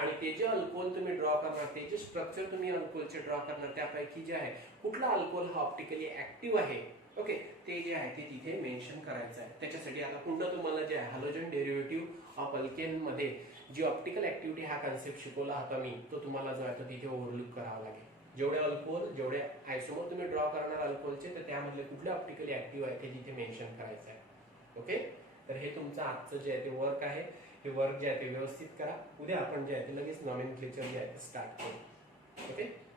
आणि ते जे अल्कोहोल तुम्ही ड्रॉ करणार, ते जे स्ट्रक्चर तुम्ही अल्कोहोलचे ड्रॉ करणार, त्यापैकी जे आहे कुठला अल्कोहोल हा ऑप्टिकली ऍक्टिव्ह आहे, ओके, ते जे आहे ते तिथे मेन्शन करायचं आहे. त्याच्यासाठी आता पुन्हा तुम्हाला जे आहे हॅलोजन डेरिव्हेटिव्ह ऑफ अल्केन मध्ये जी ऑप्टिकल ऍक्टिव्हिटी हा कन्सेप्ट शिकवला होता मी, तो तुम्हाला जो आहे तो तिथे ओव्हरलुक करावा लागेल. जेवढे अल्कोहोल, जेवढे आयसोमर तुम्ही ड्रॉ करणार अल्कोहोलचे, तर त्यामधले कुठले ऑप्टिकली ऍक्टिव्ह आहे ते तिथे मेन्शन करायचं आहे. ओके. तर हे तुमचं आजचं जे आहे ते वर्क आहे. हे वर्क जे आहे ते व्यवस्थित करा. उद्या आपण जे आहे ते लगेच नॉमेनक्लेचर जे आहे ते स्टार्ट करू. ओके.